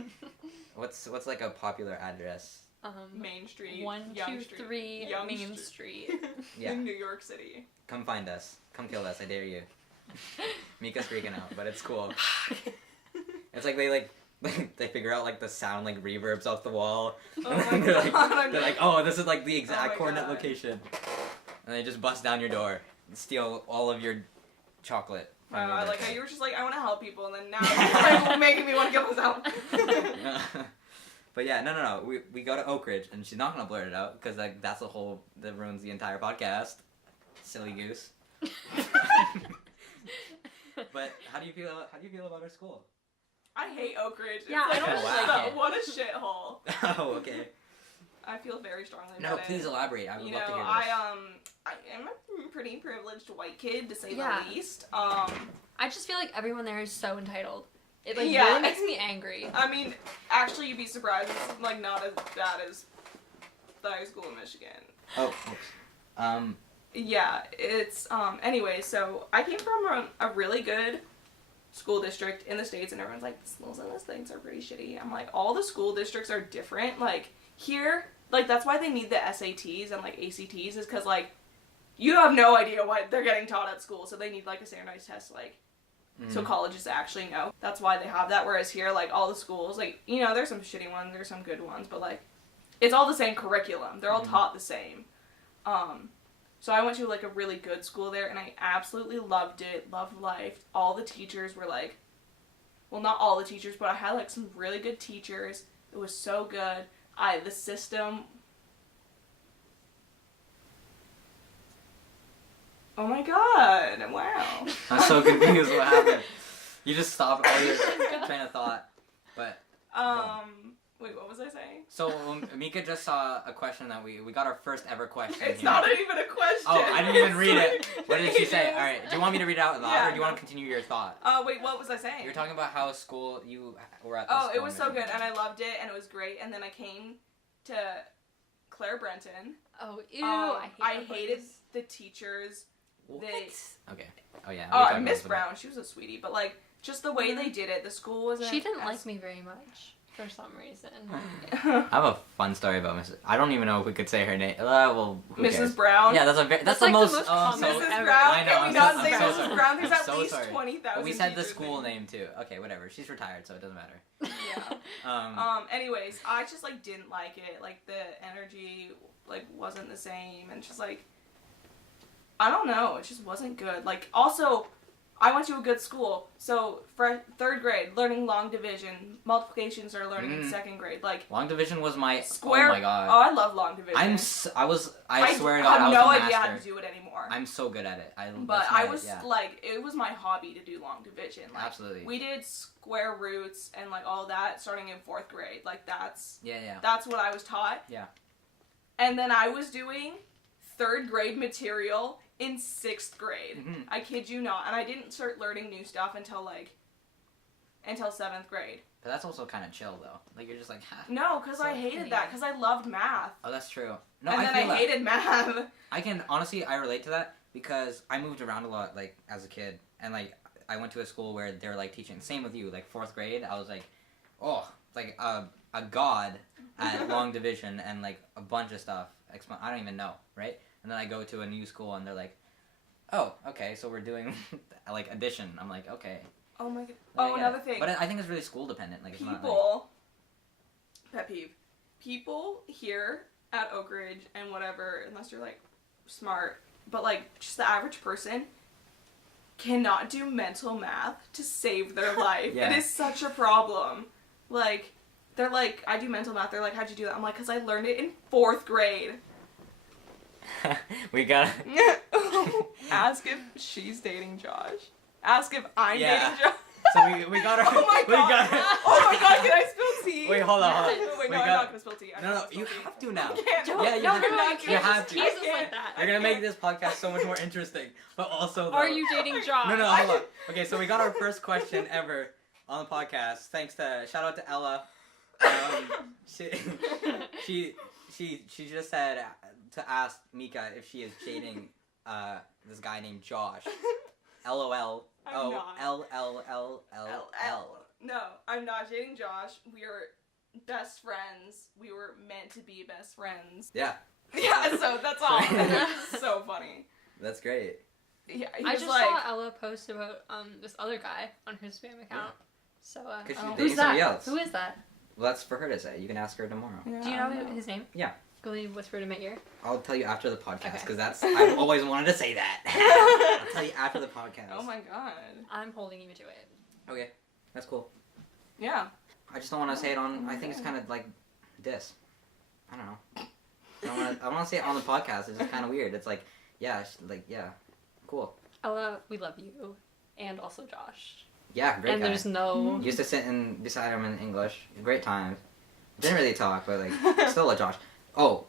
what's like a popular address? Main Street, 123 Young Main Street. Street. Yeah. In New York City. Come find us. Come kill us. I dare you. Mika's freaking out, but it's cool. It's like they figure out like the sound like reverbs off the wall. Oh And my they're like, god. they're like, oh, this is like the exact my coordinate God. location. And they just bust down your door and steal all of your chocolate. From your I like how birthday. you were just like, I want to help people, and then now you're like making me want to kill myself. But yeah, no. We go to Oak Ridge, and she's not gonna blurt it out because like that ruins the entire podcast. Silly goose. But how do you feel about our school? I hate Oak Ridge. It's Yeah, I like, don't really like it. what a shithole. Oh, okay. I feel very strongly No, about it. please elaborate. I would You love know, to hear this. I am a pretty privileged white kid to say Yeah. the least. I just feel like everyone there is so entitled. It like Yeah. really makes me angry. I mean, actually, you'd be surprised. It's like not as bad as the high school in Michigan. Oh, oops. Yeah, it's anyway, so I came from a really good school district in the States, and everyone's like, the schools in the States are pretty shitty. I'm like, all the school districts are different. Like here, like that's why they need the SATs and like ACTs, is because like you have no idea what they're getting taught at school, so they need like a standardized test, like so colleges actually know. That's why they have that. Whereas here, like all the schools, like, you know, there's some shitty ones, there's some good ones, but like it's all the same curriculum. They're all taught the same. So I went to like a really good school there, and I absolutely loved it, loved life. All the teachers were like, well, not all the teachers, but I had like some really good teachers. It was so good. The system. Oh my god! Wow. I'm so confused. What happened? You just stopped all your train of thought. But Wait, what was I saying? so Mika just saw a question that we got our first ever question. It's here. not even a question. Oh, I didn't even It's read it. like What did she say? pages. All right. Do you want me to read it out loud, Yeah, or do you want no. to continue your thought? Wait, what was I saying? You were talking about how school you were at. The Oh, it school was in so good, Michigan. and I loved it, and it was great. And then I came to Claire Brenton. Oh, ew! I I hate hated the teachers. What? They. Okay. Oh yeah. we Oh, talked Miss about Brown, she was a sweetie, but like just the way they did it, the school wasn't. She didn't as- like me very much for some reason. that. I have a fun story about Mrs. I don't even know if we could say her name. Well, who Mrs. cares? Brown. Yeah, that's That's the like the most. most oh, I'm common so, Mrs. ever. Brown. I know, Can we I'm not so- say I'm so Mrs. sorry. Brown? There's I'm at so least sorry. 20,000. But we said the teachers school named. name too. Okay, whatever. She's retired, so it doesn't matter. Yeah. Anyways, I just like didn't like it. Like the energy like wasn't the same, and just like I don't know, it just wasn't good. Like also, I went to a good school, so for third grade, learning long division, multiplications are learning in second grade. Like Long division was my. square. Oh my god. Oh, I love long division. I swear to God, have I was no a idea how master. to do it anymore. I'm so good at it. But that's I my- was yeah, like, it was my hobby to do long division. Like, absolutely. we did square roots and like all that starting in fourth grade. Like that's Yeah. what I was taught. Yeah. And then I was doing third grade material in sixth grade. Mhm. I kid you not. And I didn't start learning new stuff until seventh grade. But that's also kind of chill though. Like you're just like, ha. No, because I So hated funny. that. Because I loved math. Oh, that's true. No, and I then feel I that. hated math. I can honestly, I relate to that because I moved around a lot, like as a kid, and like I went to a school where they're like teaching. Same with you, like 4th grade. I was like, oh, like a god at long division and like a bunch of stuff. I don't even know, right? And then I go to a new school and they're like, oh, okay, so we're doing like addition. I'm like, okay. Oh my god. Like, Oh, yeah. another thing. But I think it's really school dependent. Like it's not like, People, pet peeve. People here at Oak Ridge and whatever, unless you're like smart, but like just the average person cannot do mental math to save their life. Yeah. It is such a problem. Like, they're like, I do mental math. They're like, how'd you do that? I'm like, because I learned it in 4th grade. we got. Ask if she's dating Josh. Ask if I'm Yeah. dating Josh. So we got our. Oh my We god. got, Oh my god, can I spill tea? Wait, hold on, hold on. Wait, We no, I'm got- not gonna spill tea. I'm No, not no, gonna you spill tea. have to now. I can't. Yeah, you no, have no, to. no, You you You can't have just to. tease us like that. You're gonna make this podcast so much more interesting, but also. Though, Are you dating Josh? No, hold on. Okay, so we got our first question ever on the podcast. Thanks to shout out to Ella. She just said to ask Mika if she is dating this guy named Josh. LOL. I'm Oh, not. LLLLL. No, I'm not dating Josh. We are best friends. We were meant to be best friends. Yeah, Yeah, so that's all. It's so funny. that's great. Yeah, I he's just like, saw Ella post about this other guy on her spam account. So 'Cause she's Oh. dating who's somebody that? else. Who is that? Well, that's for her to say. You can ask her tomorrow. Yeah, Do you I know don't his name? Yeah. Will you whisper to my ear? I'll tell you after the podcast Okay. because that's I've always wanted to say that. I'll tell you after the podcast. Oh my god. I'm holding you to it. Okay, that's cool. Yeah. I just don't want to say it on. I think it's kind of like this. I don't know. I don't want to say it on the podcast. It's just kind of weird. It's like, yeah, cool. Ella, we love you, and also Josh. Yeah, great and guy. there's no. Used to sit beside him in English. Great times. Didn't really talk, but like still a Josh. Oh,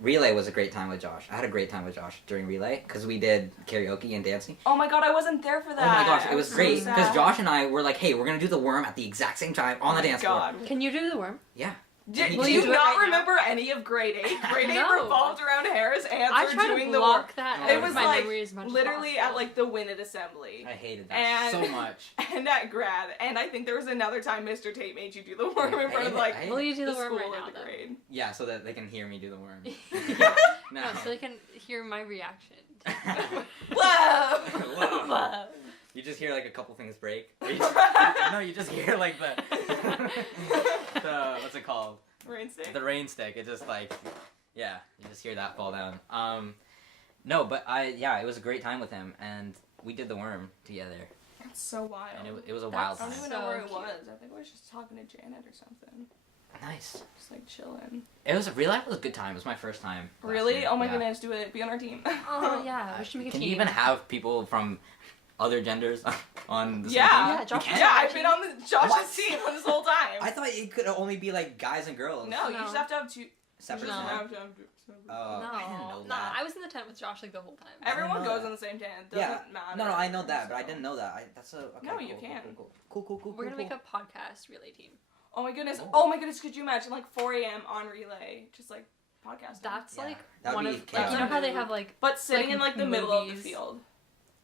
relay was a great time with Josh. I had a great time with Josh during relay because we did karaoke and dancing. Oh my god, I wasn't there for that. Oh my gosh, it I was so great sad. because Josh and I were like, hey, we're gonna do the worm at the exact same time on the Oh my dance floor. god. Can you do the worm? Yeah. Did Will do you you do it not right now? remember any of grade 8? Grade 8 No. revolved around Harris I answer try doing to the block work. that It out was of my like memory as much Literally as at possible. like the Winnet assembly. I hated that And- so much. And at grad. And I think there was another time Mr. Tate made you do the worm in front of like I- Will you do the the worm school right or now, the though? grade. Yeah, so that they can hear me do the worm. No, so they can hear my reaction. Whoa! Whoa. You just hear like a couple things break. You just hear like the what's it called? Rain stick. The rain stick. It just like, yeah, you just hear that fall down. No, but it was a great time with him, and we did the worm together, That's so wild. and it was a wild I don't time. even So know where it cute. was. I think I was just talking to Janet or something. Nice. Just like chilling. It was really it was a good time. It was my first time. last Really? year. Oh my Yeah. goodness, do it. Be on our team. Oh yeah, we should make a Can team. you even have people from other genders on the same Yeah. team? Yeah, Josh You was can? Yeah, on our I've been on the Josh's What? team this whole time. I thought it could only be like guys and girls. No, you No. just have to have two. Separate. No. now? No, I didn't know no, that. I was in the tent with Josh like the whole time. Everyone know goes that. on the same tent. It Yeah. doesn't matter. No, I know that, but I so. didn't know that. That's a okay, No, cool, you cool, can. Cool. We're gonna make a podcast relay team. Oh my goodness. Oh. Oh my goodness. Could you imagine like 4 a.m. on relay, just like podcasting? That's Yeah, like that would one be of like, chaos. you know how they have like But sitting like, in like the middle of the movies. field.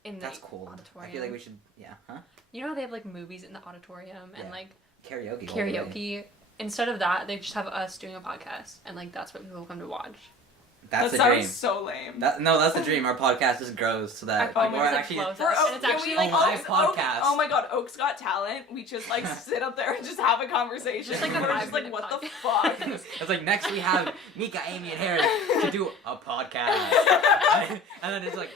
in the That's cool. auditorium. I feel like we should. Yeah. Huh? You know how they have like movies in the auditorium and Yeah. like Karaoke. all the way. karaoke. Instead of that, they just have us doing a podcast, and like that's what people come to watch. That's that the sounds dream. so lame. That's the dream. Our podcast just grows so that Oh like, my we're God, it actually. flows. For And Oaks, it's can actually we, like a live Oaks, podcast. Oh my god, Oaks Got Talent. We just like sit up there and just have a conversation. Just like a We're just like, 5-minute what the podcast. fuck? It's like next we have Mika, Amy, and Harris to do a podcast, and then it's like,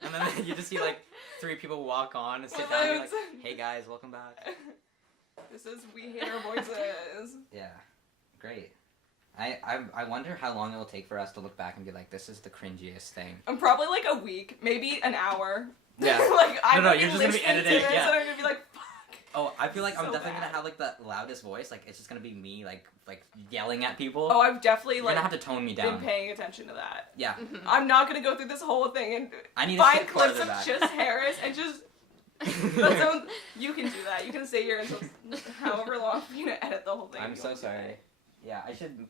and then you just see like 3 people walk on and sit down and be like, "Hey guys, welcome back." This is We Hate Our Voices. Yeah, great. I wonder how long it will take for us to look back and be like, this is the cringiest thing. I'm probably like a week, maybe an hour. Yeah. like I'm No, gonna you're be just gonna be listening to editing, this yeah. and I'm gonna be like, fuck. Oh, I feel like I'm So definitely bad. gonna have like the loudest voice. Like it's just gonna be me like yelling at people. Oh, I've definitely You're like gonna have to tone me been down. paying attention to that. Yeah, Mhm. I'm not gonna go through this whole thing and I need to find sit clips farther of back. just Harris and just. That's how, you can do that. You can stay here until however long for you to edit the whole thing. I'm if you so want to. sorry. Yeah,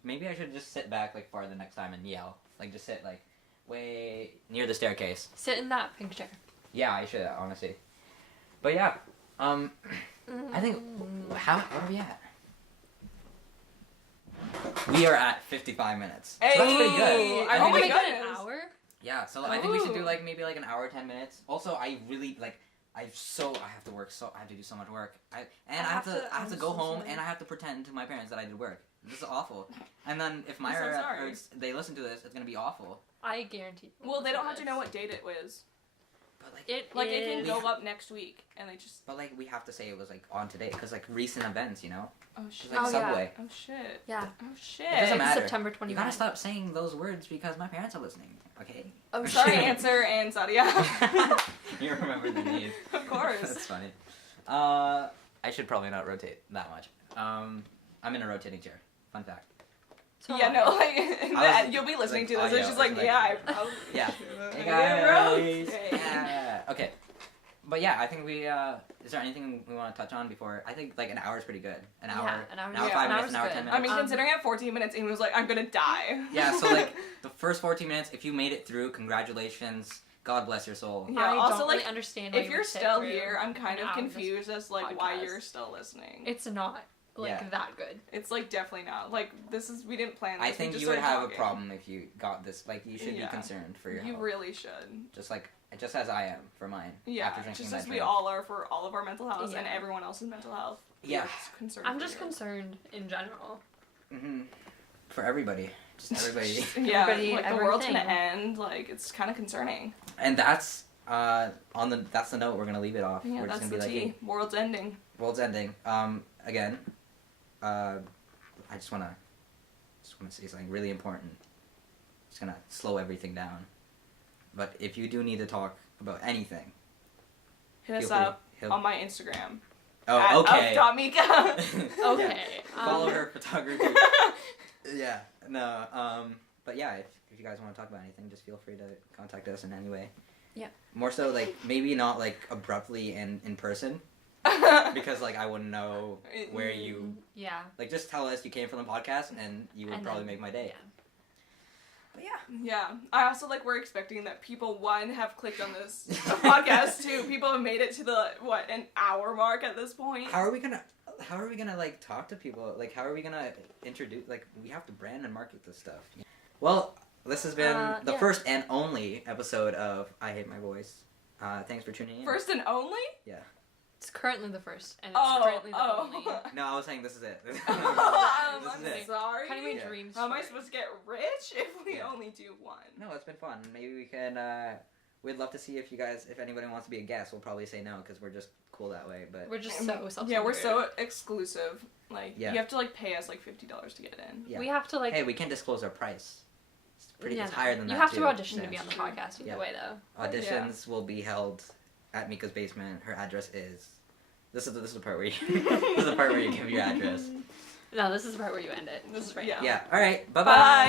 maybe I should just sit back like farther next time and yell. Like just sit like way near the staircase. Sit in that pink chair. Yeah, I should honestly. But yeah, I think what are we at? We are at 55 minutes. So that's pretty good. Hey, I oh think my we- God. An hour? Yeah, so I think we should do Ooh. like maybe like an hour 10 minutes. Also, I really like I have to work I have to do so much work. I have to I'm go so home sorry. and I have to pretend to my parents that I did work. This is awful. And then if I'm so Myra sorry. or they listen to this, it's gonna be awful. I guarantee. Well, they don't have to know what date it was. But like It Like, it can is- go up next week, and they just. but like we have to say it was like on today because like recent events, you know. Oh Just shit. like Oh, yeah. Subway. Oh shit. Yeah. Oh shit. It doesn't matter. September You 29th. gotta stop saying those words because my parents are listening. Okay. Oh, sorry, Answer and Sadia. You remember the name. Of course. That's funny. I should probably not rotate that much. I'm in a rotating chair. Fun fact. So Yeah, no, like, I was- you'll be listening like, to this. audio, It's just like, it's like- yeah, I probably. Yeah. Hey, Hey bro. guys. Hey. Yeah. Okay. But yeah, I think we. Is there anything we want to touch on before? I think like an hour is pretty good. An hour. Yeah, an hour. An hour, Yeah. 5 An minutes. hour's An hour, good. 10 I minutes. mean, considering at 14 minutes, Amy was like, I'm gonna die. Yeah. So like the first 14 minutes, if you made it through, congratulations. God bless your soul. Yeah, I also, don't like, really understand. why If you you're would sit still through here, I'm kind an of hour of this confused as like why podcast. you're still listening. It's not like Yeah. that good. It's like definitely not. Like this is we didn't plan this. I we think just you would started have a talking. problem if you got this. Like you should Yeah. be concerned for your You health. really should. Just as I am for mine. Yeah, After drinking just that as we drink. all are for all of our mental health and Yeah. everyone else's mental health. Yeah. It's concerned I'm for just you. concerned in general. Hmm. For everybody. Just everybody. Yeah, Everybody, like the world's gonna everything. end. Like it's kind of concerning. And that's that's the note we're gonna leave it off. Yeah, We're that's just the gonna be like, tea. World's ending. hey, world's ending. Again, I just wanna say something really important. Just gonna slow everything down. But if you do need to talk about anything, Hit us feel free. up on my Instagram. Oh, okay. @of.mika. Okay. Follow her photography. Yeah. No. But yeah, if you guys want to talk about anything, just feel free to contact us in any way. Yeah. More so, like maybe not like abruptly and in person, because like I wouldn't know where you Yeah. like. Just tell us you came from the podcast, and you would And probably then- make my day. Yeah. But yeah. Yeah, I also like we're expecting that people have clicked on this podcast, 2 people have made it to the an hour mark at this point. How are we gonna like talk to people? Like how are we gonna introduce? Like we have to brand and market this stuff. Well, this has been the yeah. first and only episode of I Hate My Voice. Thanks for tuning in. First and only? It's currently the first, and it's Oh, currently the oh. only. No, I was saying this is it. This I'm is it. sorry. Kind of my Yeah. dreams. How am I supposed to get rich if we Yeah. only do one? No, it's been fun. Maybe we can. We'd love to see if anybody wants to be a guest. We'll probably say no because we're just cool that way. But We're just so self-centered. Yeah, we're so exclusive. Like, Yeah. you have to like pay us like $50 to get in. yeah. We have to like. Hey, we can disclose our price. It's pretty. yeah, It's no. higher than you that have too. to audition Yeah, to be on the true. podcast either Yeah. way, though. Auditions will be held at Mika's basement. Her address is. This is the part where you. This is the part where you give your address. No, this is the part where you end it. This is right yeah. now. Yeah. All right. Bye Bye. bye.